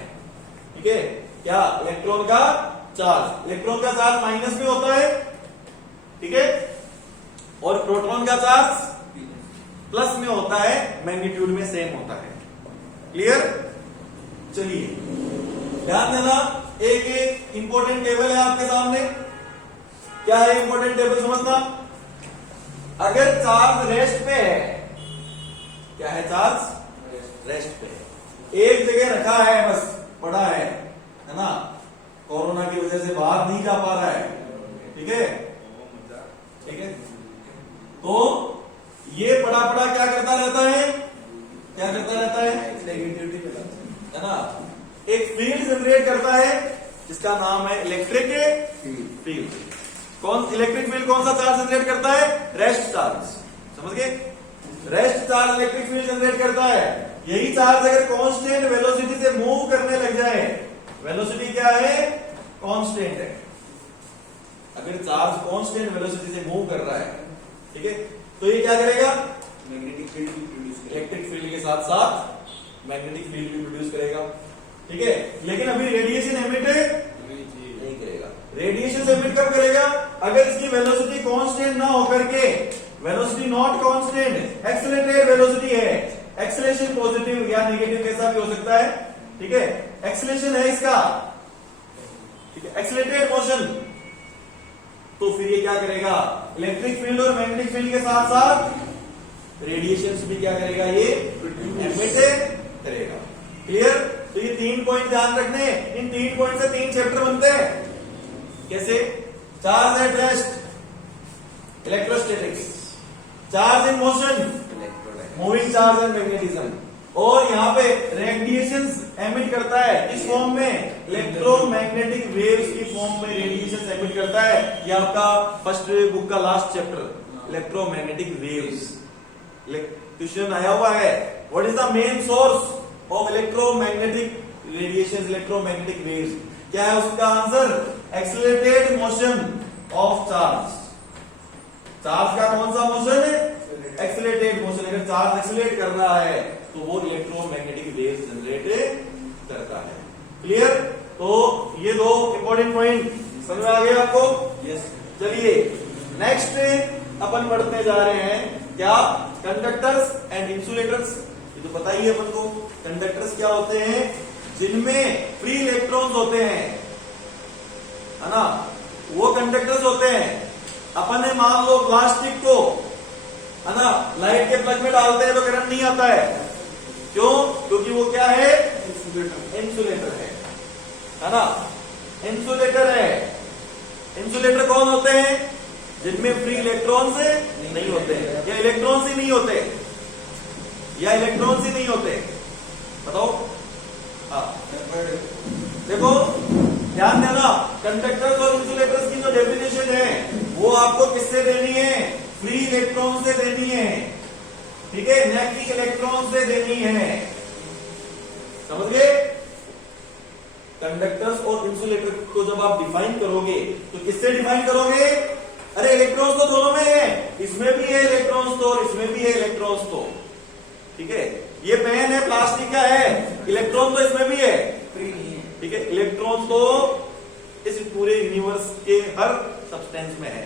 ठीक है, क्या? इलेक्ट्रॉन का चार्ज माइनस में होता है, ठीक है, और प्रोटॉन का चार्ज प्लस में होता है, मैग्नीट्यूड में सेम होता है। क्लियर? चलिए ध्यान देना, एक इंपॉर्टेंट टेबल है आपके सामने। क्या है इंपॉर्टेंट टेबल? समझना, अगर चार्ज रेस्ट पे है, क्या है? चार्ज रेस्ट पे है, एक जगह रखा है, बस पड़ा है ना, कोरोना की वजह से बाहर नहीं जा पा रहा है। ठीक है, ठीक है, तो ये पड़ा क्या करता रहता है? क्या करता रहता है? नेगेटिविटी है ना, एक फील्ड जनरेट करता है जिसका नाम है इलेक्ट्रिक फील्ड। इलेक्ट्रिक फील्ड कौन सा चार्ज जनरेट करता है? Rest charge. समझ गए? Rest charge electric field generate करता है। यही चार्ज अगर कांस्टेंट वेलोसिटी से मूव करने लग जाए, वेलोसिटी क्या है? कांस्टेंट है। अगर चार्ज कांस्टेंट वेलोसिटी से मूव कर रहा है, ठीक है, तो ये क्या करेगा? मैग्नेटिक फील्ड भी प्रोड्यूस करेगा। इलेक्ट्रिक फील्ड के साथ साथ मैग्नेटिक फील्ड भी प्रोड्यूस करेगा। ठीक है, लेकिन अभी रेडिएशन एमिट नहीं करेगा। रेडिएशन एमिट कब करेगा? अगर इसकी वेलोसिटी कांस्टेंट ना होकर के, velocity not constant, accelerated velocity है, एक्सेलरेशन पॉजिटिव या नेगेटिव कैसा भी हो सकता है। ठीक है, एक्सेलरेशन है इसका, ठीक है, एक्सेलरेटेड मोशन, तो फिर ये क्या करेगा? इलेक्ट्रिक फील्ड और मैग्नेटिक फील्ड के साथ साथ रेडिएशन भी क्या करेगा? ये एमिट करेगा। क्लियर? तो ये 3 पॉइंट ध्यान रखने, इन 3 पॉइंट से 3 चैप्टर बनते हैं। कैसे? Charge at rest, electrostatics, charge in motion, moving charge and magnetism. और यहाँ पे रेडिएशंस एमिट करता है किस फॉर्म में, इलेक्ट्रोमैग्नेटिक वेव्स की फॉर्म में रेडिएशंस एमिट करता है। ये आपका फर्स्ट बुक का last chapter electromagnetic waves, question आया हुआ है। What is the main source of electromagnetic radiation, electromagnetic waves? क्या है उसका answer? Accelerated motion of charge. Charge का कौन सा मोशन है? Accelerated motion. अगर चार्ज एक्सेलरेट कर रहा है तो वो इलेक्ट्रोमैग्नेटिक वेव्स जनरेट करता है। क्लियर? तो ये दो इंपॉर्टेंट पॉइंट समझ में आ गया आपको? यस। चलिए नेक्स्ट अपन बढ़ते जा रहे हैं, क्या? Conductors and insulators. ये तो पता ही है अपन को। कंडक्टर्स क्या होते हैं? जिनमें फ्री इलेक्ट्रॉन्स होते हैं, है ना, वो कंडक्टर्स होते हैं। अपन ने मान लो प्लास्टिक को, है ना, लाइट के प्लग में डालते हैं तो करंट नहीं आता है। क्यों? क्योंकि वो क्या है? इंसुलेटर है ना, इंसुलेटर है। इंसुलेटर कौन होते हैं? जिनमें फ्री इलेक्ट्रॉन्स नहीं होते, या इलेक्ट्रॉन्स ही नहीं होते, या इलेक्ट्रॉन्स ही नहीं होते। बताओ। हाँ देखो, ध्यान देना, कंडक्टर्स और इंसुलेटर्स की जो डेफिनेशन है वो आपको किससे देनी है? फ्री इलेक्ट्रॉन से देनी है, ठीक है, न कि इलेक्ट्रॉन से देनी है। समझ गए? कंडक्टर्स और इंसुलेटर को जब आप डिफाइन करोगे तो किससे डिफाइन करोगे? अरे इलेक्ट्रॉन्स तो दोनों में है, इसमें भी है इलेक्ट्रॉन्स तो और इसमें भी है इलेक्ट्रॉन्स तो, ठीक है। ये पेन है, प्लास्टिक का है, इलेक्ट्रॉन तो इसमें भी है, फ्री नहीं है, ठीक है। इलेक्ट्रॉन तो इस पूरे यूनिवर्स के हर सब्सटेंस में है,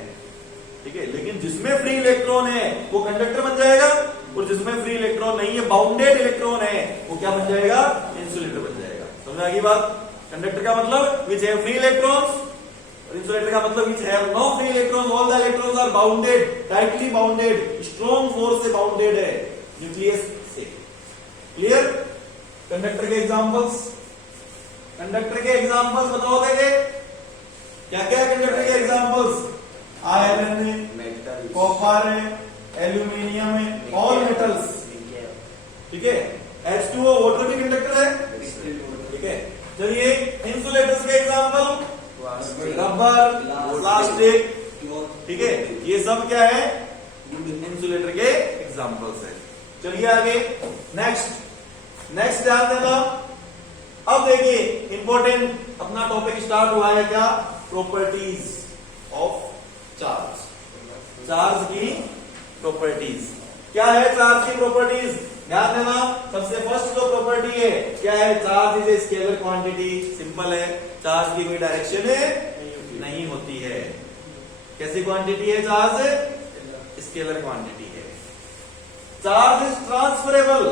ठीक है। लेकिन जिसमें फ्री इलेक्ट्रॉन है वो कंडक्टर बन जाएगा, और जिसमें फ्री इलेक्ट्रॉन नहीं है, बाउंडेड इलेक्ट्रॉन है, वो क्या बन जाएगा? इंसुलेटर बन जाएगा। समझ आ गई बात? कंडक्टर का मतलब विच हैव फ्री इलेक्ट्रॉन्स, और इंसुलेटर का मतलब which have no free electrons. All the electrons are bounded, tightly bounded, strong force से बाउंडेड है, न्यूक्लियस से। क्लियर? कंडक्टर के एग्जांपल्स, कंडक्टर के एग्जांपल्स बताओगे क्या क्या? कंडक्टर के एग्जांपल्स आयरन है, मेटल, कॉपर है, एल्यूमिनियम है, ऑल मेटल्स, ठीक है। H2O वाटर भी कंडक्टर है, ठीक है। चलिए इंसुलेटर्स के एग्जांपल, रबर, प्लास्टिक, ठीक है, ये सब क्या है? इंसुलेटर के एग्जांपल्स है। चलिए आगे, नेक्स्ट ध्यान देना। अब देखिए इंपॉर्टेंट अपना टॉपिक स्टार्ट हुआ है, क्या? Properties of charge. चार्ज की प्रॉपर्टीज क्या है? चार्ज की प्रॉपर्टीज ध्यान देना। सबसे फर्स्ट जो प्रॉपर्टी है क्या है? Charge is a scalar quantity. Simple है, चार्ज की कोई डायरेक्शन नहीं होती है। कैसी क्वांटिटी है चार्ज? स्केलर क्वांटिटी है। Charge is transferable.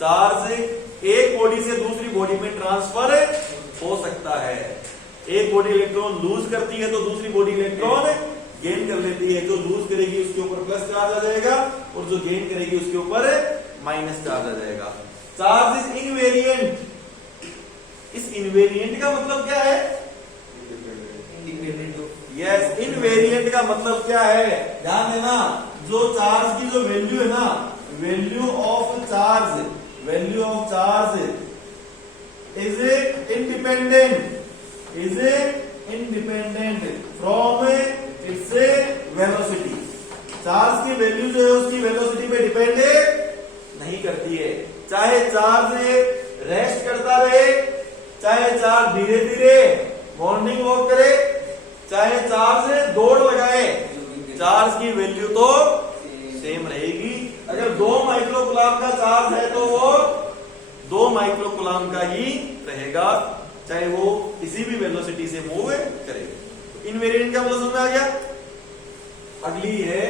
चार्ज एक बॉडी से दूसरी बॉडी में ट्रांसफर हो सकता है। एक बॉडी इलेक्ट्रॉन लूज करती है तो दूसरी बॉडी इलेक्ट्रॉन गेन कर लेती है। जो लूज करेगी उसके ऊपर प्लस चार्ज आ जाएगा, और जो गेन करेगी उसके ऊपर माइनस चार्ज आ जाएगा। Charge is invariant. इस इनवेरिएंट का मतलब क्या है? यस, इनवेरिएंट का मतलब क्या है? ध्यान देना, जो चार्ज की जो वैल्यू है ना, value of charge is independent from its velocity. Charge की वैल्यू जो है उसकी वेलोसिटी पे डिपेंड नहीं करती है। चाहे चार्ज रेस्ट करता रहे, चाहे चार्ज धीरे धीरे मॉर्निंग वॉक करे, चाहे चार्ज दौड़ लगाए, चार्ज की वैल्यू तो सेम रहेगी। अगर 2 माइक्रोकुलाम का चार्ज है तो वो 2 माइक्रोकुलाम का ही रहेगा, चाहे वो किसी भी वेलोसिटी से मूव करे। इनवेरिएंट का मतलब समझ में आ गया? अगली है,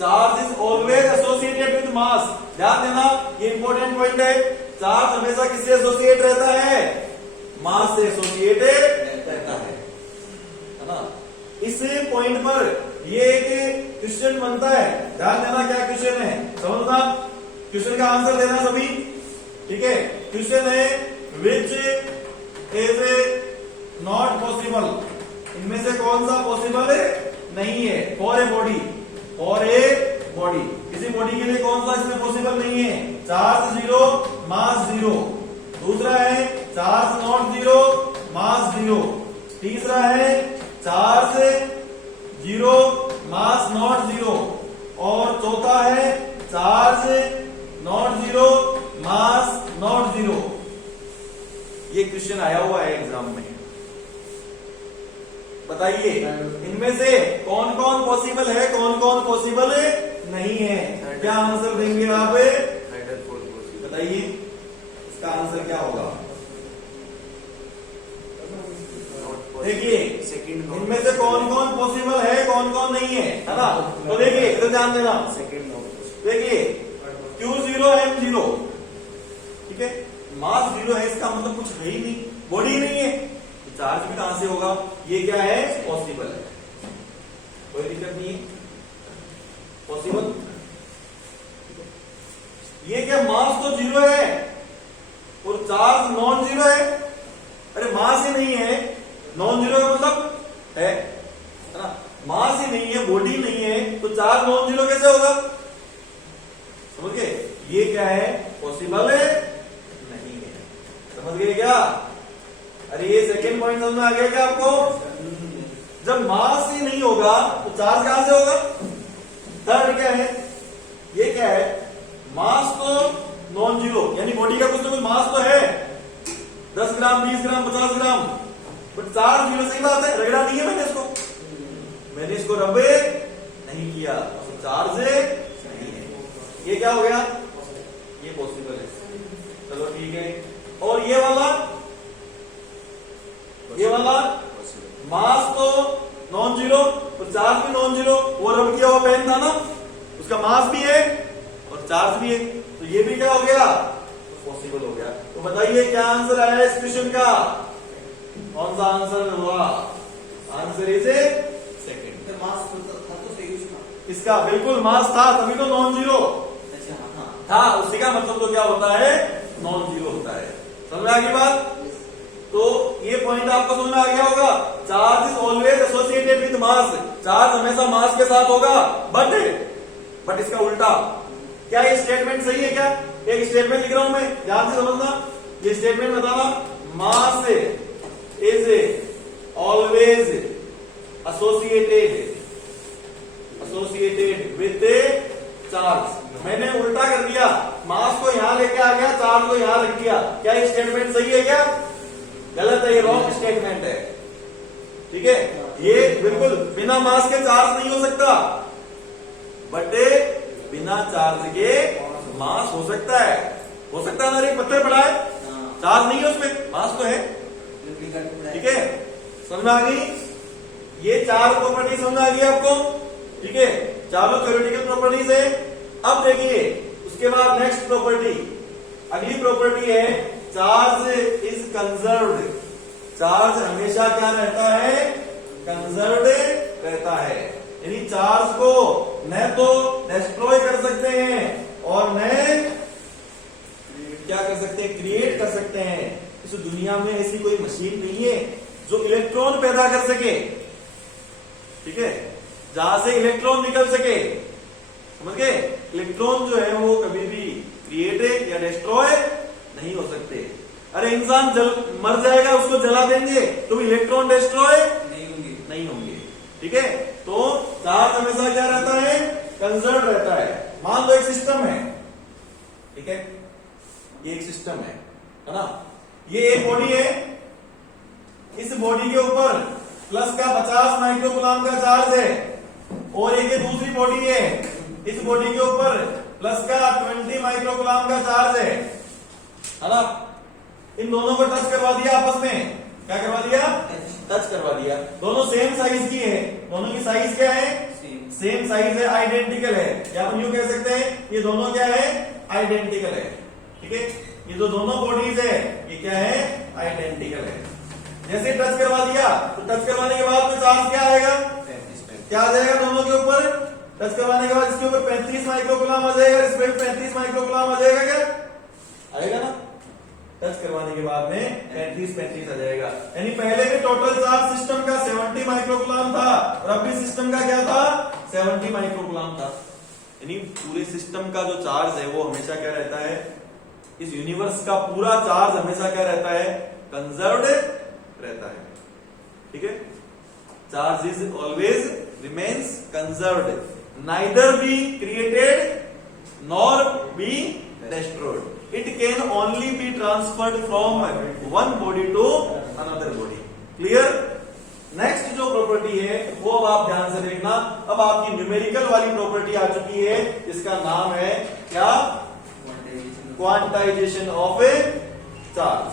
charge is always associated with mass. ध्यान देना, ये इंपॉर्टेंट पॉइंट है। चार्ज हमेशा किससे एसोसिएट रहता है? मास से एसोसिएटेड रहता है ना। इस पॉइंट पर ये एक क्वेश्चन बनता है, ध्यान देना क्या क्वेश्चन है, समझना। क्वेश्चन का आंसर देना सभी, ठीक है। क्वेश्चन है विच इज नॉट पॉसिबल। इनमें से कौन सा पॉसिबल नहीं है फॉर ए बॉडी? और एक बॉडी। किसी बॉडी के लिए कौन सा इसमें पॉसिबल नहीं है? चार्ज 0 मास 0। दूसरा है चार्ज नॉट 0 मास 0। तीसरा है चार्ज 0 मास नॉट 0। और चौथा है चार्ज नॉट 0 मास नॉट 0। ये क्वेश्चन आया हुआ है एग्जाम में। बताइए इनमें से कौन कौन पॉसिबल है, कौन कौन पॉसिबल नहीं है? क्या आंसर देंगे आप? बताइए इसका आंसर क्या होगा? देखिए इनमें से कौन कौन पॉसिबल है, कौन कौन नहीं है ना? तो देखिए इधर ध्यान देना। देखिए Q0 M0, ठीक है, मास 0 है, इसका मतलब कुछ है ही नहीं, बॉडी नहीं है, चार्ज भी कहां से होगा? ये क्या है? पॉसिबल है, कोई दिक्कत नहीं है, पॉसिबल। ये क्या मास तो 0 है और चार्ज नॉन 0 है? अरे मास ही नहीं है, नॉन 0 का मतलब है ना? मास ही नहीं है, बॉडी नहीं है, तो चार्ज नॉन 0 कैसे होगा? समझ गए? ये क्या है? पॉसिबल है नहीं है। समझ गए क्या? अरे ये सेकेंड पॉइंट समझ में आ गया क्या आपको? जब मास ही नहीं होगा तो चार्ज कहां से होगा? थर्ड क्या है? ये क्या है? मास तो नॉन 0, यानी बॉडी का कुछ ना कुछ मास तो है, 10 ग्राम 20 ग्राम 50 ग्राम, बट चार्ज 0। सही बात है, रगड़ा नहीं है मैंने इसको रबे नहीं किया, तो चार्ज नहीं है। ये क्या हो गया? ये पॉसिबल है। चलो ठीक है। और ये वाला मास तो नॉन 0 और चार्ज भी नॉन 0, वो रब किया हुआ पेन था ना, उसका मास भी है और चार्ज भी है, तो ये भी क्या हो गया? पॉसिबल हो गया। तो बताइए क्या आंसर आया इस क्वेश्चन का? कौन सा आंसर हुआ? Answer is second. मास था तो सही उसका। इसका बिल्कुल मास था, तभी तो नॉन 0 था। उसी का मतलब तो क्या होता है? नॉन 0 होता है। समझ में आ गई बात? तो ये पॉइंट आपको समझ में आ गया होगा। Charge is always associated with mass, charge हमेशा मास के साथ होगा, बट इसका उल्टा। क्या ये स्टेटमेंट सही है? क्या एक स्टेटमेंट लिख रहा हूं मैं, ध्यान से समझना। ये स्टेटमेंट बताना, mass is always associated with charge. मैंने उल्टा कर दिया, मास को यहां लेके आ गया, चार्ज को यहां रख दिया। क्या ये स्टेटमेंट सही है? क्या गलत है? ये रॉन्ग स्टेटमेंट है। ठीक है, ये बिल्कुल बिना मास के चार्ज नहीं हो सकता, बट बिना चार्ज के मास हो सकता है। हो सकता है ना? एक पत्थर पड़ा है, चार्ज नहीं है उसमें, मास तो है। ठीक है, समझ में आ गई? ये 4 प्रॉपर्टी समझ में आ गई आपको? ठीक है, चारों थ्योरेटिकल प्रॉपर्टीज है। अब देखिए उसके बाद नेक्स्ट प्रॉपर्टी, अगली प्रॉपर्टी है चार्ज इज कंजर्व्ड। चार्ज हमेशा क्या रहता है? कंजर्व्ड रहता है, यानी चार्ज को न तो डिस्ट्रॉय कर सकते हैं और न क्या कर सकते हैं? क्रिएट कर सकते हैं। इस दुनिया में ऐसी कोई मशीन नहीं है जो इलेक्ट्रॉन पैदा कर सके, ठीक है, जहां से इलेक्ट्रॉन निकल सके। समझ गए? इलेक्ट्रॉन जो है वो कभी भी क्रिएट या डिस्ट्रॉय नहीं हो सकते। अरे इंसान मर जाएगा, उसको जला देंगे तो इलेक्ट्रॉन डिस्ट्रॉय नहीं होंगे। ठीक है, तो चार्ज हमेशा क्या रहता है? कंजर्व रहता है। मान लो एक सिस्टम है, ठीक है, ये एक सिस्टम है ना? ये एक बॉडी है, इस बॉडी के ऊपर प्लस का 50 माइक्रोकूलम का चार्ज है, और एक दूसरी बॉडी है, इस बॉडी के ऊपर प्लस का 20 माइक्रोकूलम का चार्ज है ना? इन दोनों को टच करवा दिया आपस में। क्या करवा दिया? टच करवा दिया। दोनों सेम साइज की है, दोनों की साइज क्या है? सेम साइज है, आइडेंटिकल है, या हम यूं कह सकते हैं ये दोनों क्या है? आइडेंटिकल है। ठीक है, ये जो दोनों बॉडीज है ये क्या है? आइडेंटिकल है। जैसे टच करवा दिया तो टच करवाने के बाद में चार्ज क्या आएगा? क्या आ जाएगा दोनों के ऊपर? टच करवाने के बाद इसके ऊपर 35 माइक्रोकूलम आ जाएगा, इस पर 35 माइक्रोकूलम आ जाएगा। क्या आएगा ना? टच करवाने के बाद में 35 आ जाएगा। यानी पहले भी टोटल चार्ज सिस्टम का 70 माइक्रोकूलम था और अब भी सिस्टम का क्या था? 70 माइक्रोकूलम था। यानी पूरे सिस्टम का जो चार्ज है वो हमेशा क्या रहता है, इस यूनिवर्स का पूरा चार्ज हमेशा क्या रहता है, कंजर्व्ड रहता है। ठीक है, charge is always remains conserved, neither be created nor be destroyed. It can only be transferred from one body to another body. Clear? Next जो प्रॉपर्टी है वो अब आप ध्यान से देखना। अब आपकी न्यूमेरिकल वाली प्रॉपर्टी आ चुकी है, इसका नाम है क्या, quantization of A charge.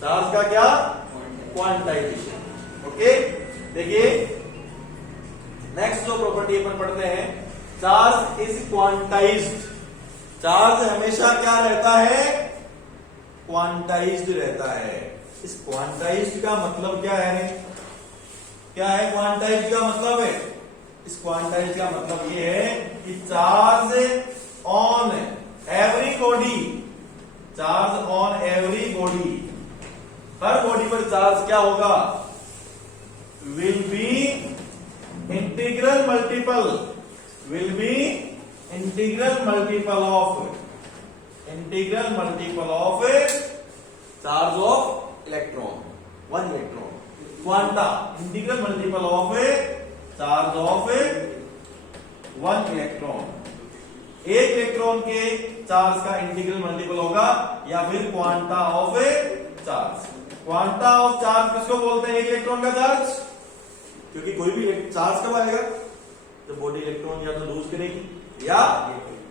Charge का क्या, क्वांटाइजेशन। ओके, देखिए नेक्स्ट जो प्रॉपर्टी अपन पढ़ते हैं, चार्ज इज क्वांटाइज्ड। चार्ज हमेशा क्या रहता है, क्वांटाइज्ड रहता है। इस क्वांटाइज्ड का मतलब क्या है, क्या है क्वांटाइज्ड का मतलब है, इस क्वांटाइज्ड का मतलब ये है कि charge on every body, charge on every body, her body पर चार्ज क्या होगा, will be integral multiple, will be integral multiple of charge of electron, one electron. Quanta integral multiple of charge of one electron. एक electron के charge का integral multiple होगा या फिर quanta of charge. Quanta of charge किसको बोलते हैं, एक इलेक्ट्रॉन का चार्ज, क्योंकि कोई भी चार्ज कब आएगा, जब बॉडी इलेक्ट्रॉन या तो लूज करेगी या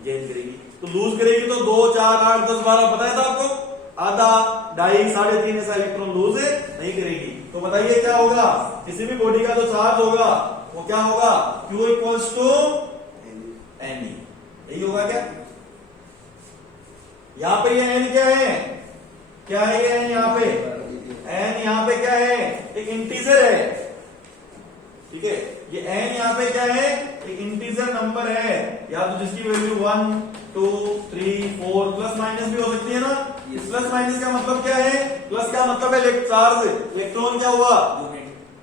गेन करेगी। तो लूज करेगी तो 2, 4, 8, 10, 12 बताया था आपको, आधा, 2.5, 3.5 ऐसा इलेक्ट्रॉन लूज नहीं करेगी। तो बताइए क्या होगा, किसी भी बॉडी का जो चार्ज होगा वो क्या होगा, Q इक्वल्स टू NE, यही होगा क्या। यहां पे ये N क्या है, क्या है ये N यहाँ पे, N यहाँ पे क्या है, एक इंटीजर है। ठीक है, ये n यहाँ पे क्या है, एक इंटीजर नंबर है, या तो जिसकी वैल्यू 1, 2, 3, 4 प्लस माइनस भी हो सकती है ना। प्लस माइनस का मतलब क्या है, प्लस का मतलब है चार्ज, इलेक्ट्रॉन क्या हुआ,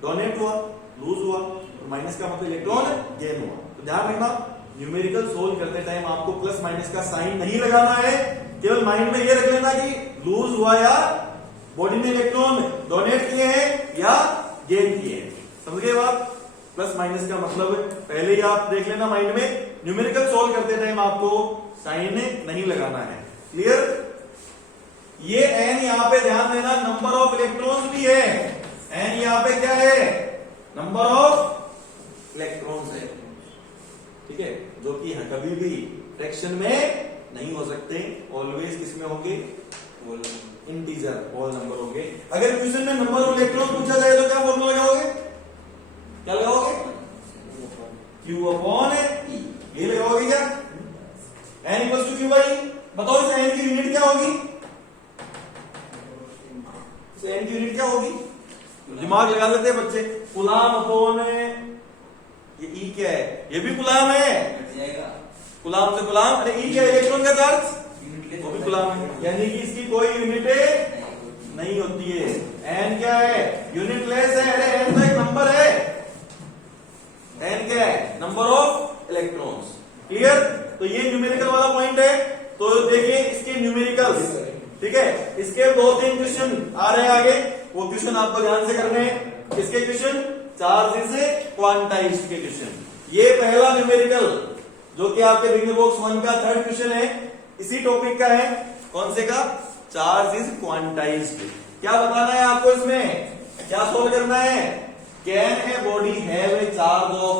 डोनेट हुआ, लूज हुआ, और माइनस का मतलब इलेक्ट्रॉन गेन हुआ। तो ध्यान रखना, न्यूमेरिकल सोल्व करते टाइम आपको प्लस माइनस का साइन नहीं लगाना है, केवल माइंड में ये रख लेना कि लूज हुआ या बॉडी ने इलेक्ट्रॉन डोनेट किए हैं या गेन किए हैं। समझ गए बात, प्लस माइनस का मतलब पहले ही आप देख लेना माइंड में, न्यूमेरिकल सोल्व करते टाइम आपको साइन नहीं लगाना है। क्लियर, ये n यहां पे ध्यान देना नंबर ऑफ इलेक्ट्रॉन्स भी है, n यहां पे क्या है, नंबर ऑफ इलेक्ट्रॉन्स है। ठीक है, जो कि कभी भी फ्रैक्शन में नहीं हो सकते, ऑलवेज किसमें होंगे, इंटीजर, होल नंबर होंगे। अगर क्वेश्चन में नंबर ऑफ इलेक्ट्रॉन पूछा जाए तो क्या फॉर्मूला लगाओगे, क्या लगाओगे, Q अपॉन E, ये लगाओगे क्या, n equals to Q by. बताओ इस n की यूनिट क्या होगी, इस n की यूनिट क्या होगी, दिमाग लगा लेते हैं बच्चे। कूलाम अपॉन, ये E क्या है, ये भी कूलाम है, कूलाम से कूलाम, अरे E क्या है, इलेक्ट्रॉन का चार्ज, वो भी कूलाम है, यानी कि इसकी कोई यूनिट नहीं होती है। n क्या है, यूनिट लेस है, अरे n तो एक नंबर है, n क्या है, नंबर ऑफ इलेक्ट्रॉन्स। क्लियर, तो ये न्यूमेरिकल वाला पॉइंट है। तो देखिए इसके न्यूमेरिकल्स, ठीक है, इसके 2-3 क्वेश्चन आ रहे हैं आगे, वो क्वेश्चन आपको ध्यान से करने हैं। इसके क्वेश्चन चार्ज इज क्वांटाइज्ड के क्वेश्चन। ये पहला न्यूमेरिकल जो कि आपके रिंग बॉक्स 1 का 3rd क्वेश्चन है, इसी टॉपिक का है। कौन से का, चार्ज इज क्वांटाइज्ड। क्या बताना है आपको, इसमें क्या सोल्व करना है, can a body have a charge of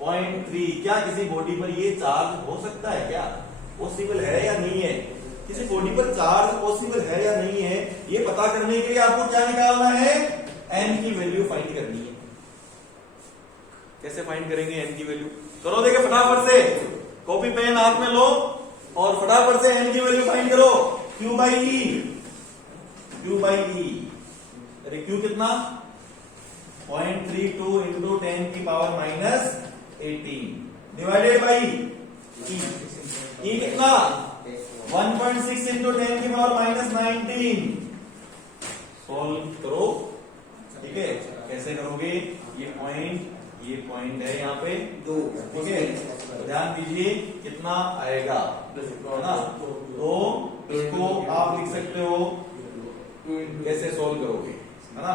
0.3, क्या किसी बॉडी पर ये चार्ज हो सकता है, क्या पॉसिबल है या नहीं है, किसी बॉडी पर चार्ज पॉसिबल है या नहीं है, ये पता करने के लिए आपको क्या निकालना है, n की वैल्यू फाइंड करनी है। कैसे फाइंड करेंगे n की वैल्यू, करो देखिए फटाफट से, कॉपी पेन हाथ में लो और फटाफट से n की वैल्यू फाइंड करो। Q by E, Q by E, अरे Q कितना, 0.32 इंटू 10 की power minus 18 divided by E कितना, 1.6 इंटू 10 की पावर माइनस 19। सॉल्व करो, ठीक है, कैसे करोगे, ये पॉइंट ये पॉइंट है यहाँ पे, दो ठीक है। तो ध्यान दीजिए कितना आएगा, है ना। तो इसको आप लिख सकते हो, कैसे सोल्व करोगे, है ना।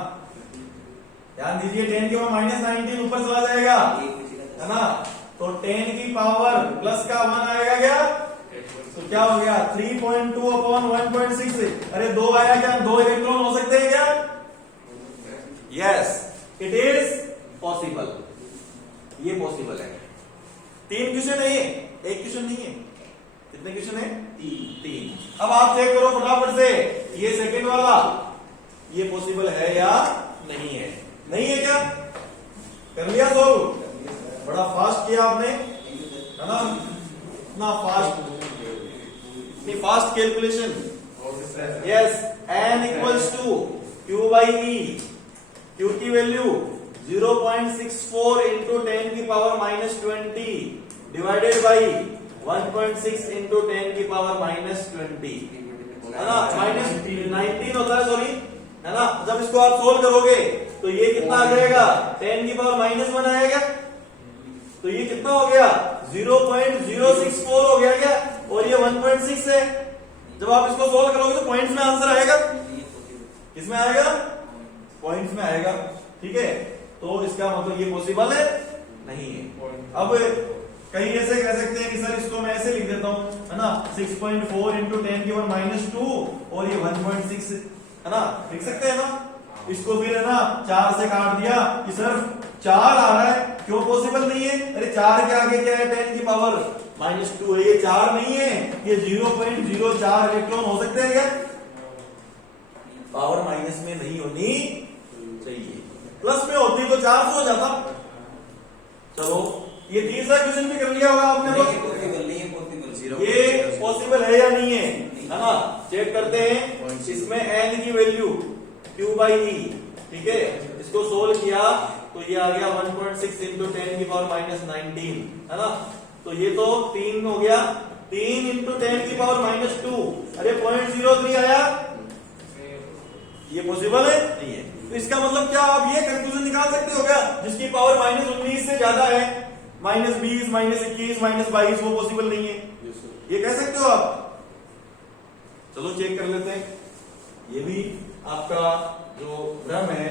ध्यान दीजिए 10 की पावर माइनस 19 ऊपर चला जाएगा, है ना। तो 10 की पावर प्लस का 1 आएगा क्या, तो क्या हो गया 3.2 अपॉन 1.6। अरे 2 आया क्या, 2 इलेक्ट्रॉन हो सकते हैं क्या, यस इट इज पॉसिबल, ये पॉसिबल है। 3 क्वेश्चन है ये, 1 क्वेश्चन नहीं है। कितने क्वेश्चन है, 3। अब आप चेक करो फटाफट से, ये सेकंड वाला ये पॉसिबल है या नहीं है, नहीं है क्या, कर लिया सोल्व, बड़ा फास्ट किया आपने, है ना। इतना फास्ट, इतनी fast calculation, yes. n equals to Q by E, Q की वैल्यू 0.64 इंटू 10 की power minus 20 divided by 1.6 into 10 की पावर माइनस 20, है ना, माइनस 19 होता है, सॉरी, है ना। जब इसको आप सोल्व करोगे तो ये कितना आ जाएगा, 10 की पावर माइनस 1 आएगा, तो ये कितना हो गया 0.064 हो गया क्या, और ये 1.6 है। जब आप इसको सोल्व करोगे तो पॉइंट्स में आंसर आएगा, किसमें आएगा, पॉइंट्स में आएगा, ठीक है। तो इसका मतलब ये पॉसिबल है नहीं है। अब कहीं ऐसे कह सकते हैं कि सर इसको मैं ऐसे लिख देता हूं, है ना, 6.4 इंटू 10 की पावर माइनस 2 और ये 1.6, है ना, लिख सकते हैं ना। इसको फिर है ना 4 से काट दिया कि सर 4 आ रहा है, क्यों पॉसिबल नहीं है, अरे 4 के आगे क्या है, 10 की पावर माइनस 2 है, ये 4 नहीं है, ये 0.04 इलेक्ट्रॉन हो सकते हैं क्या, पावर माइनस में नहीं होनी चाहिए, प्लस में होती तो 400 हो जाता। चलो ये तीसरा क्वेश्चन भी कर लिया होगा आपने, तो ये पॉसिबल है या नहीं है ना, चेक करते हैं। इसमें n की वैल्यू Q बाई E, ठीक है, इसको सोल्व किया तो ये आ गया 1.6 इंटू 10 की पावर माइनस 19, है ना। तो ये तो 3 हो गया, 3 इंटू 10 की पावर माइनस 2, अरे 0.03 आया, ये पॉसिबल है नहीं है। तो इसका मतलब क्या, आप ये कंक्लूजन निकाल सकते हो क्या, जिसकी पावर माइनस 19 से ज्यादा है, माइनस 20, माइनस 21, माइनस 22, वो पॉसिबल नहीं है, ये कह सकते हो आप। चलो चेक कर लेते हैं, ये भी आपका जो भ्रम है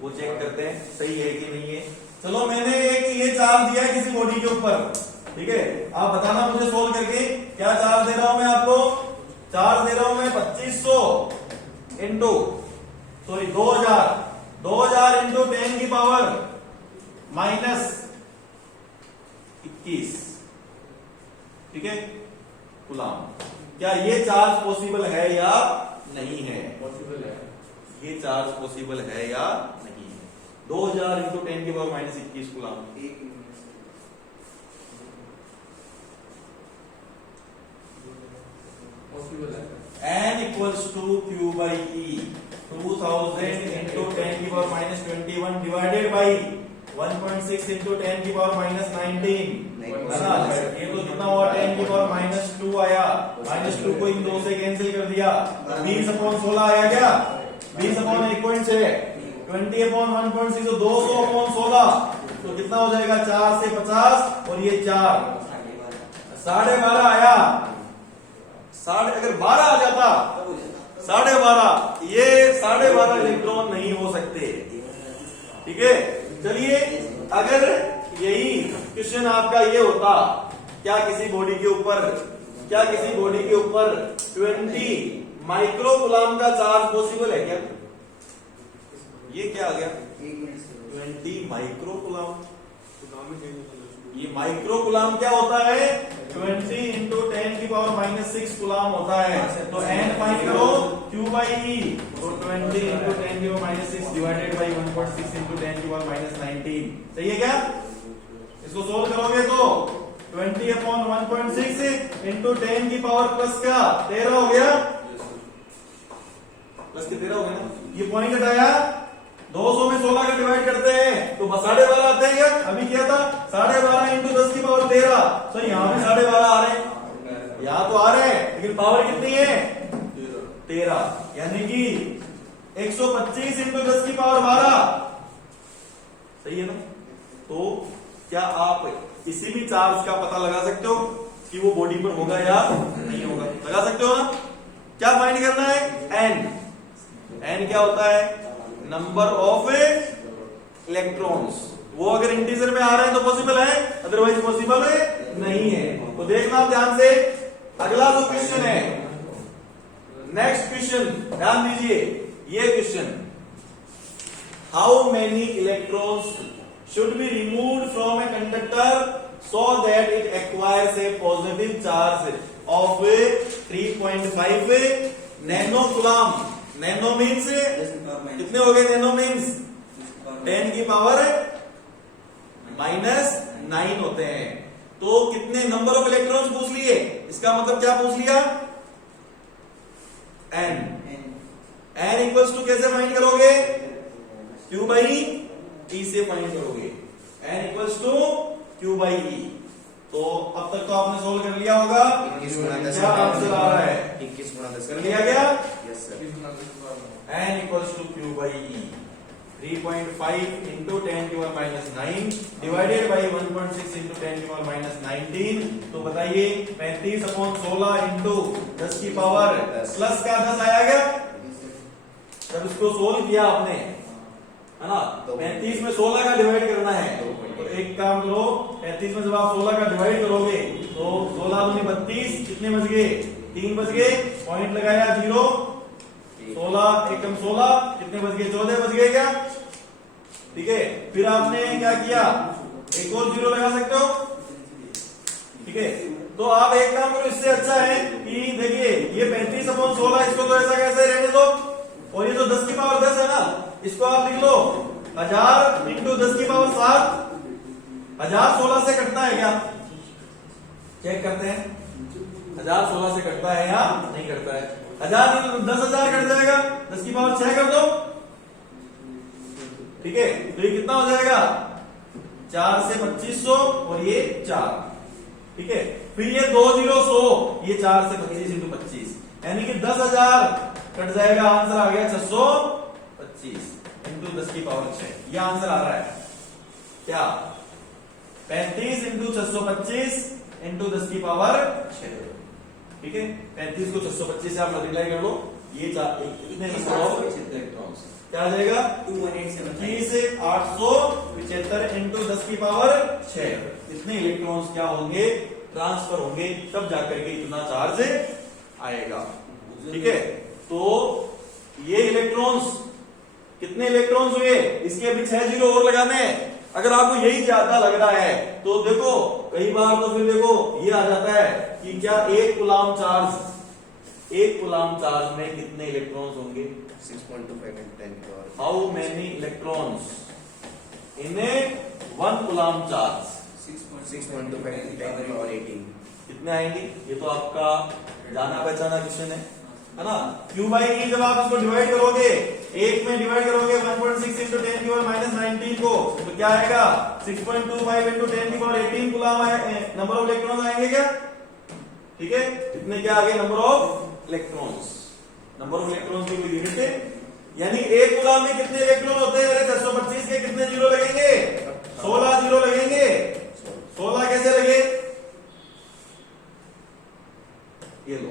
वो चेक करते हैं सही है कि नहीं है। चलो मैंने एक ये चार्ज दिया है किसी बॉडी के ऊपर, ठीक है, आप बताना मुझे सोल्व करके क्या चार्ज दे रहा हूं मैं आपको, चार्ज दे रहा हूं मैं 2500 इंटू सॉरी 2000 इंटू 10 की पावर माइनस 21, ठीक है, कूलम। क्या ये चार्ज पॉसिबल है या नहीं है, पॉसिबल है, ये चार्ज पॉसिबल है या नहीं है, 2000 इंटू 10 की पावर माइनस 21 कूलम। पॉसिबल है। n equals to Q by E, 2000 into 10 की power minus 21 divided by 1.6 into 10 की पावर माइनस 19, है ना। ये तो कितना हुआ, 10 की पावर माइनस 2 आया, माइनस 2 को इन 2 से कैंसिल कर दिया, 20 अपॉन 16 आया क्या, 20 अपॉन 1.6, 20 अपॉन 1.6, तो 200 अपॉन 16, तो कितना हो जाएगा 4 से 50 और ये 4, 12.5 आया। अगर 12 आ जाता 12.5, ये 12.5 इलेक्ट्रॉन नहीं हो सकते, ठीक है। चलिए अगर यही क्वेश्चन आपका ये होता, क्या किसी बॉडी के ऊपर 20 माइक्रोकूलम का चार्ज पॉसिबल है क्या, ये क्या आ गया 20 माइक्रोकूलम, ये माइक्रोकूलम क्या होता है, 20 इंटू 10 की पावर माइनस 6 कूलम होता है। तो n फाइंड करो Q बाई E, तो 20 इंटू 10 की power minus 6 divided by 1.6 into 10 की पावर माइनस 19, सही है क्या। इसको सोल्व करोगे तो 20 अपॉन 1.6 इंटू 10 की पावर प्लस का 13 हो गया, प्लस के 13 हो गया ना, ये पॉइंट हटाया, 200 में 16 का डिवाइड करते हैं तो 12.5 आते हैं क्या, अभी क्या था 12.5 इंटू 10 की पावर 13, तो यहाँ पे 12.5 आ रहे हैं, यहाँ तो आ रहे हैं, लेकिन पावर कितनी है 13, यानी कि 125 इंटू 10 की पावर 12, सही है ना। तो क्या आप किसी भी चार्ज का पता लगा सकते हो कि वो बॉडी पर होगा या नहीं होगा? लगा सकते हो ना? क्या फाइंड करना है? एन क्या होता है? Number of electrons. वो अगर इंटीजर में आ रहे हैं तो पॉसिबल है, अदरवाइज पॉसिबल नहीं है। तो देखना आप ध्यान से। अगला जो क्वेश्चन है, नेक्स्ट क्वेश्चन ध्यान दीजिए, ये question, how many electrons should be removed from a conductor so that it acquires a positive charge of 3.5 nano coulomb. Nano means कितने हो गए? नैनो मीन्स 10 की पावर -9 होते हैं। तो कितने नंबर ऑफ इलेक्ट्रॉन्स पूछ लिए, इसका मतलब क्या पूछ लिया? n इक्वल्स टू कैसे फाइंड करोगे? Q बाई E से फाइंड करोगे। n equals to Q by E। तो अब तक तो आपने सोल्व कर लिया होगा। 21 गुणा 10 क्या आंसर आ रहा है? 21 गुणा 10 कर लिया गया? Yes sir. n equals to Q by E 3.5 into 10 की पावर -9 डिवाइडेड बाई 1.6 इंटू 10 की पावर -19। तो बताइए 35/16 इंटू 10 की पावर प्लस का 10 आया क्या जब इसको सोल्व किया आपने, है ना? 35 में 16 का डिवाइड करना है। तो एक काम करो, 35 में जब आप 16 का डिवाइड करोगे तो 16 दूनी 32, कितने बच गए? 3 बच गए। पॉइंट लगाया 0, 16 एकम 16, कितने बच गए? 14 बच गए क्या? ठीक है। फिर आपने क्या किया? एक और 0 लगा सकते हो। ठीक है। तो आप एक काम करो, इससे अच्छा है कि देखिए ये 35/16, इसको तो ऐसा कैसे रहने दो, और ये जो 10 की पावर 10 है ना, इसको आप लिख लो 1000 इंटू 10 की पावर 7। 1000 16 से कटता है क्या? चेक करते हैं 1000 16 से कटता है या नहीं कटता है। 1000 10,000 कट जाएगा, 10 की पावर 6 कर दो। ठीक है। तो ये कितना हो जाएगा? 4 से 2500 और ये 4। ठीक है। फिर ये 2 0 100, ये 4 से 25 इंटू 25, यानी कि 10,000 कट जाएगा। आंसर आ गया 625 इंटू 10 की पावर 6। यह आंसर आ रहा है क्या? 35 इंटू 625 इंटू 10 की पावर 6। ठीक है। 35 को 625 से आप मल्टीप्लाई कर लो, ये कितने नंबर ऑफ इलेक्ट्रॉन्स क्या आ जाएगा? 875 इंटू 10 की पावर 6। इतने इलेक्ट्रॉन्स क्या होंगे? ट्रांसफर होंगे, तब जाकर के इतना चार्ज आएगा। ठीक है। तो ये इलेक्ट्रॉन्स, कितने इलेक्ट्रॉन्स हुए? इसके अभी 6 0 और लगाने हैं। अगर आपको यही ज्यादा लग रहा है तो देखो, कई बार तो फिर देखो ये आ जाता है कि क्या एक कूलम चार्ज में कितने इलेक्ट्रॉन्स होंगे? 6.25 and 10 की power. How many electrons in A 1 coulomb charge? 6.25 and 10 की पावर 18। कितने आएंगे? ये तो आपका जाना पहचाना क्वेश्चन है ना? Q बाई E जब आप इसको डिवाइड करोगे, एक में डिवाइड करोगे 1.6 इंटू 10 की पावर -19 को, तो क्या आएगा? 6.25 इंटू 10 की power 18 coulomb number of electrons आएंगे क्या? ठीक है। इतने क्या आ गए? Number of electrons. Number of electrons की कोई यूनिट है, यानी एक कूलम में कितने इलेक्ट्रॉन होते हैं? अरे 625 के कितने 0 लगेंगे? 16 0 लगेंगे। 16 कैसे लगे? ये लो,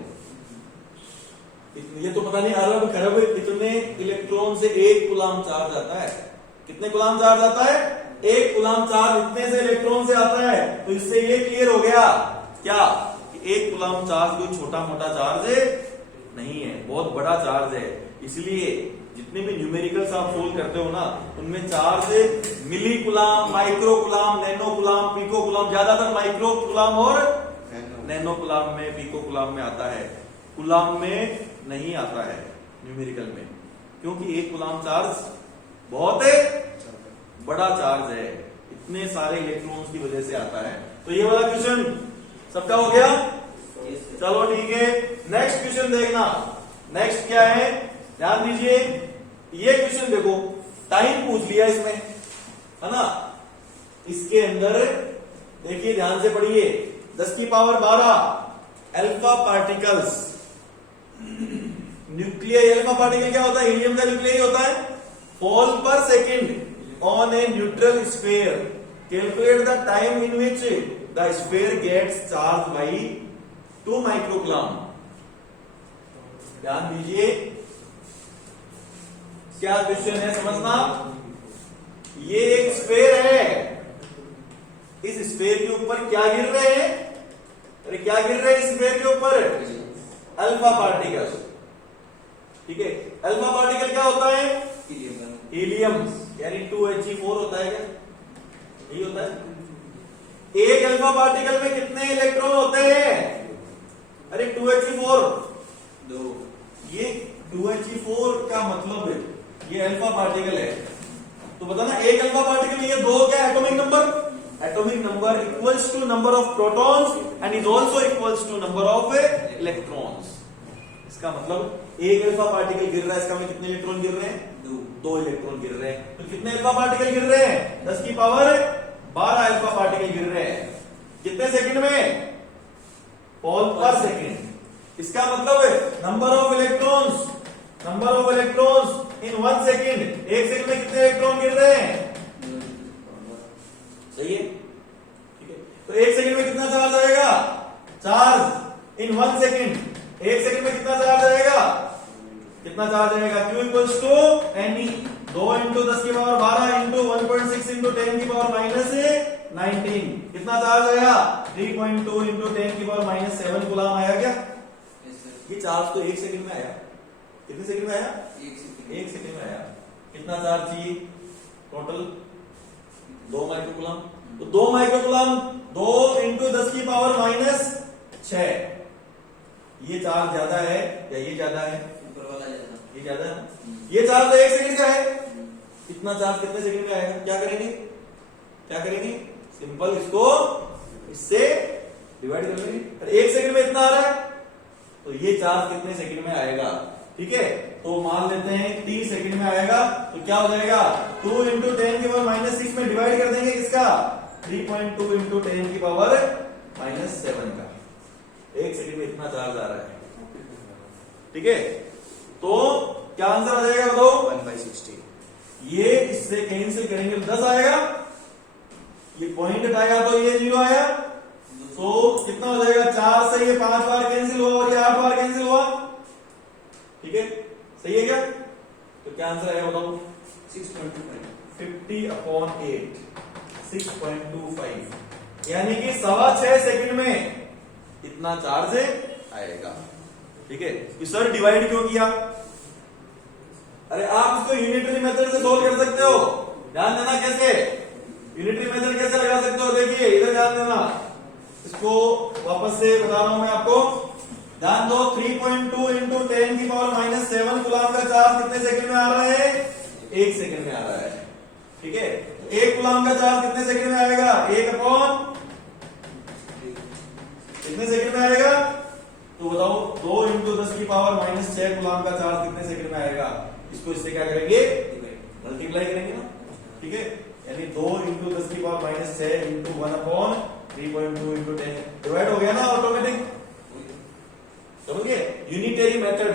ये तो पता नहीं अरब खरब कितने इलेक्ट्रॉन से एक कूलम चार्ज आता है। कितने कूलम चार्ज आता है? एक कूलम चार्ज इतने से इलेक्ट्रॉन से आता है। तो इससे ये क्लियर हो गया क्या कि एक कूलम चार्ज कोई छोटा मोटा चार्ज नहीं है, बहुत बड़ा चार्ज है। इसलिए जितने भी न्यूमेरिकल्स आप सोल्व करते हो ना, उनमें charge milli coulomb, micro coulomb, nano coulomb, pico coulomb, ज्यादातर माइक्रो कूलम और नैनो कूलम में, पिको कूलम में आता है, कूलम में नहीं आता है न्यूमेरिकल में, क्योंकि एक कूलम चार्ज बहुत बड़ा चार्ज है, इतने सारे इलेक्ट्रॉन्स की वजह से आता है। तो ये वाला क्वेश्चन सबका हो गया? चलो ठीक है। नेक्स्ट क्वेश्चन देखना। नेक्स्ट क्या है? ध्यान दीजिए, ये क्वेश्चन देखो, टाइम पूछ लिया इसमें, है ना? इसके अंदर देखिए, ध्यान से पढ़िए, 10 की power 12 alpha particles, nuclear. Alpha particle क्या होता है? हीलियम का न्यूक्लियर होता है। फॉल पर second on a neutral sphere calculate the time in which the sphere gets charge by 2 microcoulomb. ध्यान दीजिए, क्या क्वेश्चन है समझना। ये एक स्फीयर है, इस स्फीयर के ऊपर क्या गिर रहे हैं? अरे क्या गिर रहे हैं इस स्फीयर के ऊपर? Alpha particle. ठीक है, अल्फा पार्टिकल क्या होता है? हीलियम, यानी 2He4 होता है क्या? यही होता है। एक अल्फा पार्टिकल में कितने इलेक्ट्रॉन होते हैं? अरे 2He4, 2। ये 2He4 का मतलब है ये अल्फा पार्टिकल है, तो बताना एक अल्फा पार्टिकल ये 2 क्या atomic number? Atomic number equals to number of protons and is also equals to number of electrons. इसका मतलब एक अल्फा पार्टिकल गिर रहा है, इसका में कितने इलेक्ट्रॉन गिर रहे हैं? 2 इलेक्ट्रॉन गिर रहे हैं। तो कितने अल्फा पार्टिकल गिर रहे हैं? 10 की पावर 12 अल्फा पार्टिकल गिर रहे हैं। कितने सेकंड में? मोल पर सेकंड। इसका मतलब है number of electrons in 1 second. एक सेकंड में कितने इलेक्ट्रॉन गिर रहे हैं? सही है, ठीक है। तो एक सेकंड में कितना चार्ज आएगा? Charge in 1 second. एक सेकंड में कितना चार्ज आएगा? कितना चार्ज आएगा? Q equals to NE 2 into 10 की पावर 12 इंटू 1.6 इंटू 10 की पावर माइनस 19। कितना चार्ज आया? 3.2 इंटू 10 की पावर माइनस 7 कूलम आया क्या? ये चार्ज तो एक सेकंड में आया। कितने सेकंड में आया? एक सेकंड में आया। कितना चार्ज चाहिए टोटल? 2 माइक्रोकूलम। तो 2 माइक्रोकूलम 2 इंटू 10 की पावर माइनस 6। ये चार्ज ज्यादा है या ये ज्यादा है? ये ज्यादा है। ये चार्ज तो एक सेकंड का है। इतना चार्ज कितने सेकंड में आएगा? क्या करेंगे? सिंपल, इसको इससे डिवाइड कर लेंगे। एक सेकंड में इतना आ रहा है, तो ये चार्ज कितने सेकंड में आएगा? ठीक है, तो मान लेते हैं 3 सेकंड में आएगा। तो क्या हो जाएगा? 2 इंटू 10 की पावर माइनस 6 में डिवाइड कर देंगे किसका? 3.2 इंटू 10 की पावर माइनस 7 का। एक सेकंड में इतना चार्ज आ रहा है। ठीक है, तो क्या आंसर आ जाएगा बताओ? 1/60। ये इससे कैंसिल करेंगे तो 10 आएगा। ये पॉइंट हटाएगा तो ये 0 आया। तो कितना हो जाएगा? 4 से ये 5 बार कैंसिल हुआ और ये 8 बार कैंसिल हुआ। ठीक है, सही है क्या? तो क्या आंसर आएगा बताओ? 6.25। 50/8 6.25, यानी कि 6.25 सेकंड में इतना चार्ज आएगा। ठीक है, कि सर डिवाइड क्यों किया? अरे आप इसको यूनिटरी मेथड से सोल्व कर सकते हो। ध्यान देना कैसे यूनिटरी मेथड कैसे लगा सकते हो। देखिए इधर ध्यान देना, इसको वापस से बता रहा हूं मैं आपको। ध्यान दो, 3.2 इंटू 10 की पावर माइनस 7 कूलम का चार्ज कितने सेकंड में आ रहा है? 1 सेकंड में आ रहा है। ठीक है, 1 कूलम का चार्ज कितने सेकंड में आएगा? 1/, कितने सेकंड में आएगा? तो बताओ 2 इंटू 10 की पावर माइनस 6 कूलम का चार्ज कितने सेकंड में आएगा? इसको इससे क्या करेंगे? मल्टीप्लाई करेंगे ना। ठीक है, यानी 2 इंटू 10 की power minus 6 into 1/3.2 into 10 divide हो गया ना ऑटोमेटिक। समझिए, यूनिटरी मेथड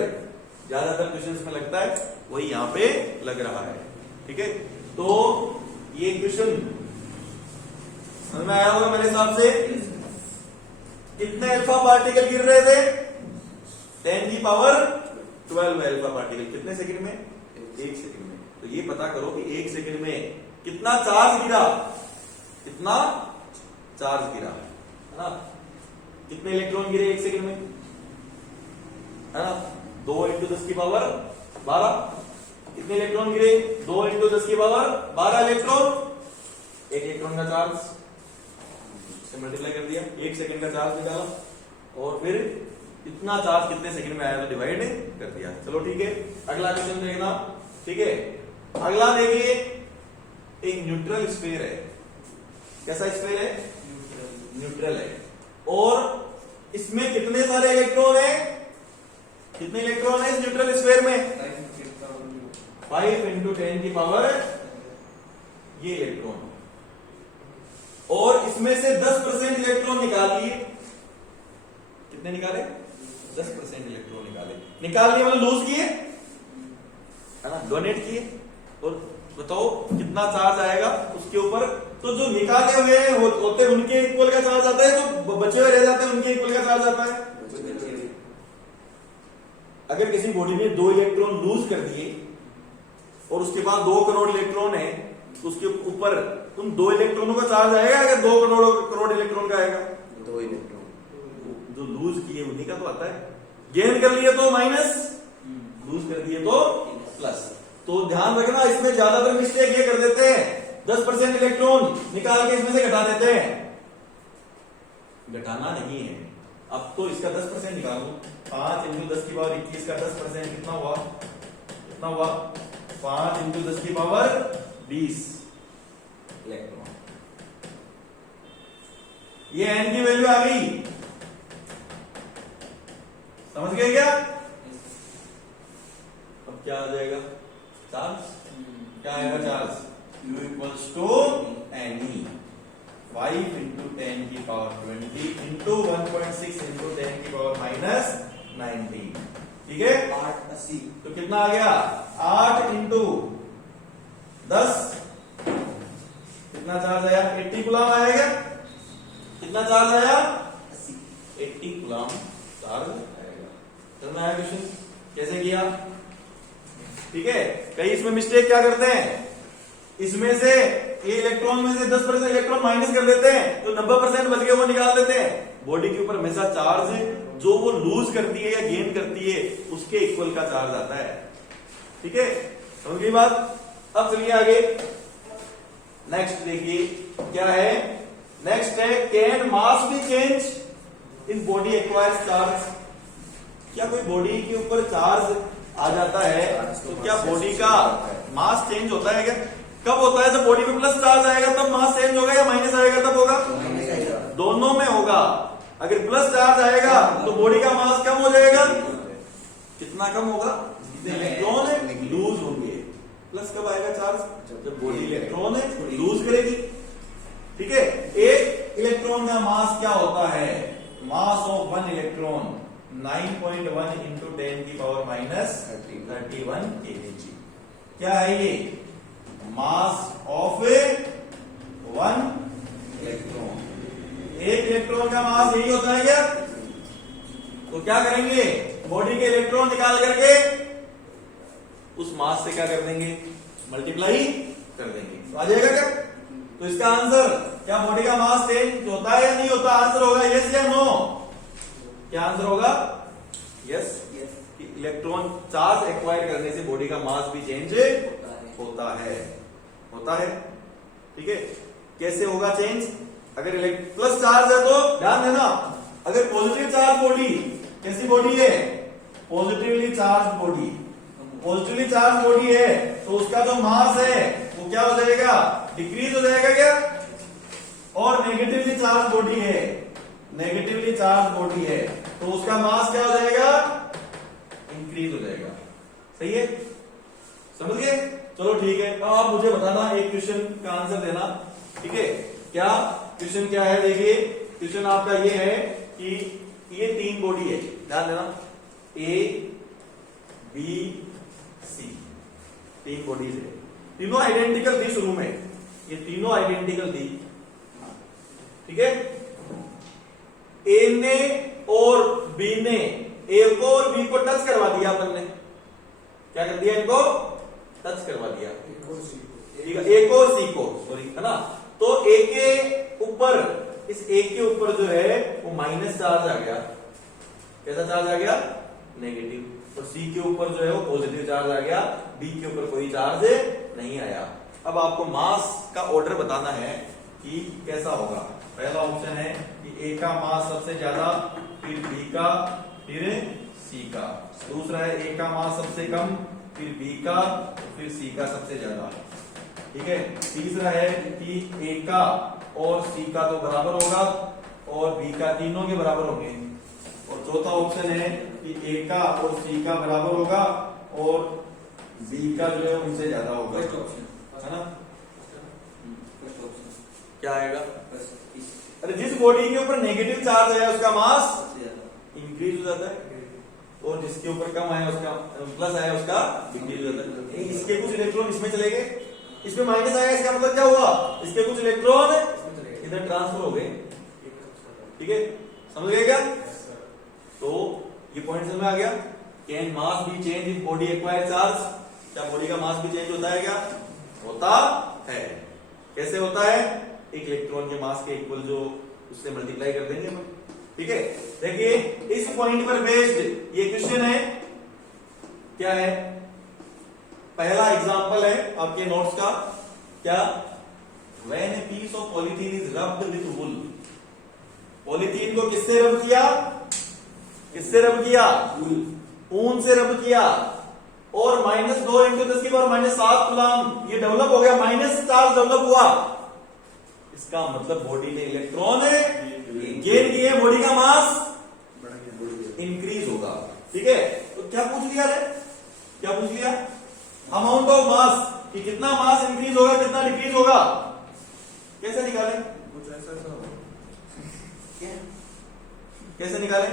ज्यादातर क्वेश्चंस में लगता है, वही यहां पे लग रहा है। ठीक है, तो ये क्वेश्चन समझ में आया होगा मेरे हिसाब से। कितने अल्फा पार्टिकल गिर रहे थे? 10 की पावर 12 अल्फा पार्टिकल कितने सेकंड में? 1 सेकंड में। तो ये पता करो कि 1 सेकंड में कितना चार्ज गिरा, कितना चार्ज गिरा, है ना? कितने इलेक्ट्रॉन गिरे 1 सेकंड में, है ना? 2 इंटू 10 की पावर 12। कितने इलेक्ट्रॉन गिरे? 2 इंटू 10 की पावर 12 इलेक्ट्रॉन। 1 इलेक्ट्रॉन का चार्ज से मल्टीप्लाई कर दिया, 1 सेकंड का चार्ज निकाला और फिर इतना चार्ज कितने सेकंड में आया तो डिवाइड कर दिया। चलो ठीक है, अगला क्वेश्चन देखना। ठीक है, अगला देखिए, एक न्यूट्रल स्फीयर है। कैसा स्फीयर है? न्यूट्रल है। और इसमें कितने सारे इलेक्ट्रॉन है? कितने इलेक्ट्रॉन है इस न्यूट्रल स्फीयर में? 5 इंटू 10 की पावर ये इलेक्ट्रॉन। और इसमें से 10% इलेक्ट्रॉन निकालिए। कितने निकाले? 10% इलेक्ट्रॉन निकालिए मतलब लूज किए, है ना, डोनेट किए। और बताओ कितना चार्ज आएगा उसके ऊपर? तो जो निकाले हुए होते हैं उनके इक्वल का चार्ज आता है, जो बचे हुए रह जाते हैं उनके इक्वल का चार्ज आता है। अगर किसी बॉडी ने 2 इलेक्ट्रॉन लूज कर दिए और उसके बाद 2 करोड़ इलेक्ट्रॉन है, तो उसके ऊपर तुम 2 इलेक्ट्रॉनों का चार्ज आएगा, अगर 2 करोड़ इलेक्ट्रॉन का आएगा? 2 इलेक्ट्रॉन जो लूज किए उन्हीं का तो आता है। गेन कर लिए तो माइनस, लूज कर दिए तो प्लस। तो ध्यान रखना, इसमें ज्यादातर मिस्टेक ये कर देते हैं, 10% इलेक्ट्रॉन निकाल के इसमें से घटा देते हैं। घटाना नहीं है। अब तो इसका 10% निकालो, 5 × 10 की पावर 21 का 10% कितना हुआ? कितना हुआ? 5 × 10 की पावर 20 इलेक्ट्रॉन। ये एन की वैल्यू आ गई, समझ गए क्या? अब क्या आ जाएगा? चार्ज। क्या आएगा charge? U equals to NE 5 × 10 की पावर 20 × 1.6 × 10 की पावर -19। ठीक है, 880 तो कितना आ गया? 8 × 10 कितना चार्ज आया? 80 कूलम आएगा। कितना चार्ज आया? 80 कूलम चार्ज आएगा। समझ में आया क्वेश्चन कैसे किया? ठीक है। कई इसमें मिस्टेक क्या करते हैं, इसमें से ये इलेक्ट्रॉन में से 10% इलेक्ट्रॉन माइनस कर देते हैं, तो 90% बच गए वो निकाल देते हैं। बॉडी के ऊपर हमेशा चार्ज जो वो लूज करती है या गेन करती है उसके इक्वल का चार्ज आता है। ठीक है, समझ गई बात? अब चलिए आगे, नेक्स्ट देखिए क्या है। नेक्स्ट है, can mass be change in body acquires charge. क्या कोई बॉडी के ऊपर चार्ज आ जाता है तो क्या बॉडी का मास चेंज होता है क्या? कब होता है? जब बॉडी में प्लस चार्ज आएगा तब मास चेंज होगा, या माइनस आएगा तब होगा? दोनों में होगा। अगर प्लस चार्ज आएगा तो बॉडी का मास कम हो जाएगा। कितना कम होगा? जितने इलेक्ट्रॉन है लूज होंगे। प्लस कब आएगा चार्ज? जब बॉडी इलेक्ट्रॉन है लूज करेगी। ठीक है, एक इलेक्ट्रॉन का मास क्या होता है? मास ऑफ 1 इलेक्ट्रॉन 9.1 × 10 की पावर -31 kg। क्या है ये? Mass of 1 electron. एक इलेक्ट्रॉन का मास यही होता है क्या? तो क्या करेंगे, बॉडी के इलेक्ट्रॉन निकाल करके उस मास से क्या कर देंगे? मल्टीप्लाई कर देंगे, तो आ जाएगा क्या? तो इसका आंसर, क्या बॉडी का मास चेंज होता है या नहीं होता? आंसर होगा यस या नो। क्या आंसर होगा? यस। इलेक्ट्रॉन चार्ज एक्वायर करने से बॉडी का मास भी चेंज होता है। होता है। ठीक है, कैसे होगा चेंज? अगर प्लस चार्ज है तो ध्यान देना, अगर पॉजिटिव चार्ज बॉडी, कैसी बॉडी है? Positively charge body. Positively charge body है तो उसका जो मास है वो क्या हो जाएगा? डिक्रीज हो जाएगा क्या? और नेगेटिवली चार्ज बॉडी है, नेगेटिवली चार्ज बॉडी है तो उसका मास क्या हो जाएगा? इंक्रीज हो जाएगा। सही है, समझ गए? चलो ठीक है, अब आप मुझे बताना, एक क्वेश्चन का आंसर देना। ठीक है, क्या क्वेश्चन क्या है? देखिए क्वेश्चन आपका ये है कि ये 3 बॉडी है, ध्यान देना, A B C, 3 बॉडीज है। तीनों आइडेंटिकल थी शुरू में, ये तीनों आइडेंटिकल थी। ठीक है, ए ने और बी ने ए को और बी को टच करवा दिया। अपन ने क्या कर दिया? इनको टच करवा दिया। ठीक है, ए को और सी को, सॉरी, है ना? तो ए के ऊपर, इस ए के ऊपर जो है वो माइनस चार्ज आ गया। कैसा चार्ज आ गया? नेगेटिव। और सी के ऊपर जो है वो पॉजिटिव चार्ज आ गया। बी के ऊपर कोई चार्ज नहीं आया। अब आपको मास का ऑर्डर बताना है कि कैसा होगा। पहला ऑप्शन है कि ए का मास सबसे ज्यादा, फिर बी का, फिर सी का। दूसरा है ए का मास सबसे कम, फिर बी का, फिर सी का सबसे ज्यादा। ठीक है, तीसरा है कि ए का और सी का तो बराबर होगा और बी का, तीनों के बराबर होंगे। और चौथा ऑप्शन है कि ए का और सी का बराबर होगा और बी का जो है उनसे ज्यादा होगा, है ना? क्या आएगा? अरे जिस बॉडी के ऊपर नेगेटिव चार्ज है उसका मास इंक्रीज हो जाता है और जिसके ऊपर कम आया उसका, प्लस आया उसका डिक्रीज हो जाता है। इसके कुछ इलेक्ट्रॉन इसमें चले गए इसमें माइनस आएगा, इसका मतलब क्या हुआ, इसके कुछ इलेक्ट्रॉन इधर ट्रांसफर हो गए। ठीक है, समझ गए क्या? तो ये पॉइंट समझ में आ गया। Can mass be change in body acquire charge? क्या बॉडी का मास भी चेंज होता है? क्या होता है? कैसे होता है? एक इलेक्ट्रॉन के मास के इक्वल जो उससे मल्टीप्लाई कर देंगे हम। ठीक है, देखिए इस पॉइंट पर बेस्ड ये क्वेश्चन है। क्या है? पहला एग्जांपल है आपके नोट्स का। क्या? When a piece of polythene is rubbed with wool. Polythene को किससे रब किया? किससे रब किया? ऊन से रब किया, और -2 × 10⁻⁷ कूलम ये डेवलप हो गया, माइनस चार्ज डेवलप हुआ। इसका मतलब बॉडी ने इलेक्ट्रॉन गेन किए, बॉडी का मास इंक्रीज होगा। ठीक है, तो क्या पूछ लिया रे? क्या पूछ लिया? अमाउंट ऑफ मास, कि कितना मास इंक्रीज होगा, कितना डिक्रीज होगा। कैसे निकालें? कैसे निकालें?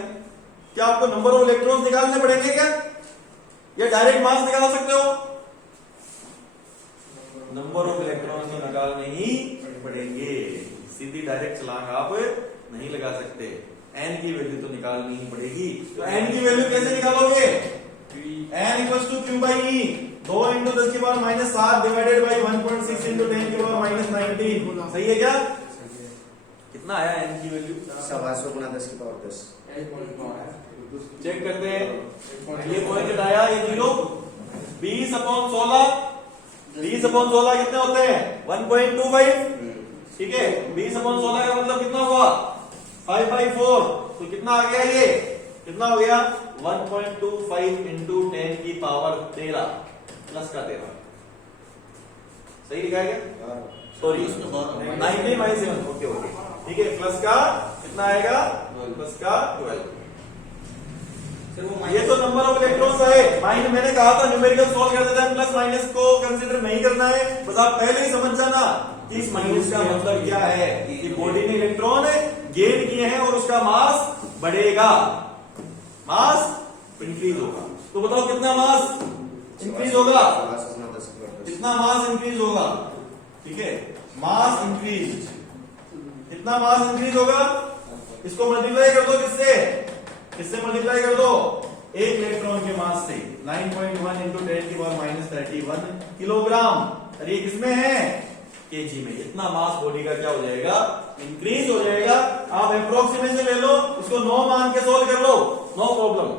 क्या आपको नंबर ऑफ इलेक्ट्रॉन्स निकालने पड़ेंगे क्या, या डायरेक्ट मास निकाल सकते हो? नंबर ऑफ इलेक्ट्रॉन्स तो निकालने ही पड़ेंगे, सीधी डायरेक्ट छलांग आप नहीं लगा सकते। एन की वैल्यू तो निकालनी ही पड़ेगी। तो एन की वैल्यू कैसे निकालोगे? N equals to Q by E, 2 × 10⁻⁷ divided by 1.6 × 10⁻⁻19। सही है क्या? कितना आया एन की वैल्यू? 125 × 10⁻10। चेक करते हैं। ये पॉइंट आया, ये 0। 20/16, 20/16 कितने होते हैं? 1.25। ठीक है, 20/16 का मतलब कितना हुआ? 5/4। तो कितना आ गया? ये कितना हो गया? 1.25 × 10⁻13 प्लस का 13। सही लिखा गया? सॉरी 19/7। ओके ओके, ठीक है। प्लस का कितना आएगा? प्लस का 12। ये तो नंबर ऑफ इलेक्ट्रॉन्स है। माइंड मैंने कहा था न्यूमेरिकल सॉल्व करते टाइम प्लस माइनस को कंसीडर नहीं करना है, बस आप पहले ही समझ जाना कि इस माइनस का मतलब क्या है, कि बॉडी में इलेक्ट्रॉन गेन किए हैं और उसका मास बढ़ेगा, मास इंक्रीज होगा। तो बताओ कितना मास इंक्रीज होगा? कितना मास इंक्रीज होगा? ठीक है, मास इंक्रीज, कितना मास इंक्रीज होगा? इसको मल्टीप्लाई कर दो, किससे? किससे मल्टीप्लाई कर दो? एक इलेक्ट्रॉन के मास से। 9.1 × 10⁻31 किलोग्राम। और ये किसमें है? केजी में। इतना मास बॉडी का क्या हो जाएगा? इंक्रीज हो जाएगा। आप अप्रोक्सीमेशन ले लो, इसको 9 मान के सोल्व कर लो, नो प्रॉब्लम।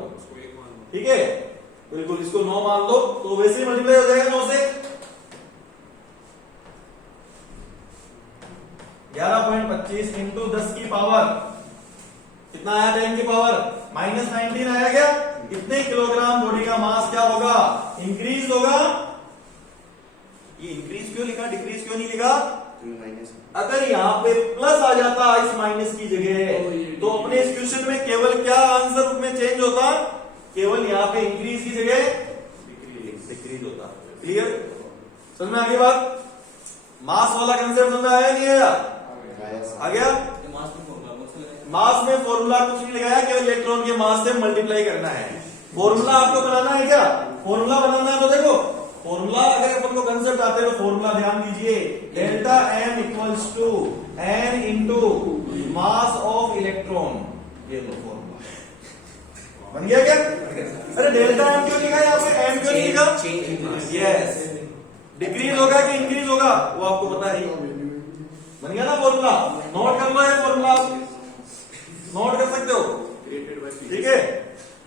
ठीक है, बिल्कुल इसको 9 मान लो, तो वैसे ही मल्टीप्लाई हो जाएगा 9 से। 11.25 × 10 की पावर कितना आया? 10 की पावर -19 आया क्या? कितने किलोग्राम बॉडी का मास क्या होगा? इंक्रीज होगा। ये इंक्रीज क्यों लिखा, डिक्रीज क्यों नहीं लिखा? अगर यहाँ पे प्लस आ जाता इस माइनस की जगह, तो अपने इस क्वेश्चन में केवल क्या आंसर में चेंज होता? केवल यहाँ पे इंक्रीज की जगह डिक्रीज होता। क्लियर? समझ में आ गई बात? मास वाला कंसेप्ट समझ में आया नहीं आया? आ गया? मास में फॉर्मूला कुछ नहीं लगाया, केवल इलेक्ट्रॉन के मास से मल्टीप्लाई करना है। फॉर्मूला आपको बनाना है क्या? फॉर्मूला बनाना है तो देखो, फॉर्मूला अगर अपन को कंसेप्ट आते हैं तो फॉर्मूला ध्यान दीजिए। Delta M equals to N into mass of electron. ये लो फॉर्मूला बन गया क्या? अरे डेल्टा एम क्यों लिखा है यहाँ पे? एम क्यों नहीं लिखा? यस, डिक्रीज होगा कि इंक्रीज होगा वो आपको पता है। बन गया ना फॉर्मूला? नोट कर लो, ये फॉर्मूला नोट कर सकते हो। ठीक है,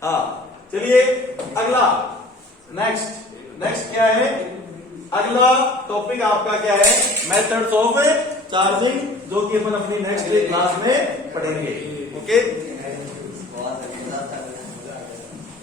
हाँ चलिए अगला, नेक्स्ट क्या है? अगला टॉपिक आपका क्या है? मेथड्स ऑफ चार्जिंग, जो कि अपन अपनी नेक्स्ट क्लास में पढ़ेंगे। ओके।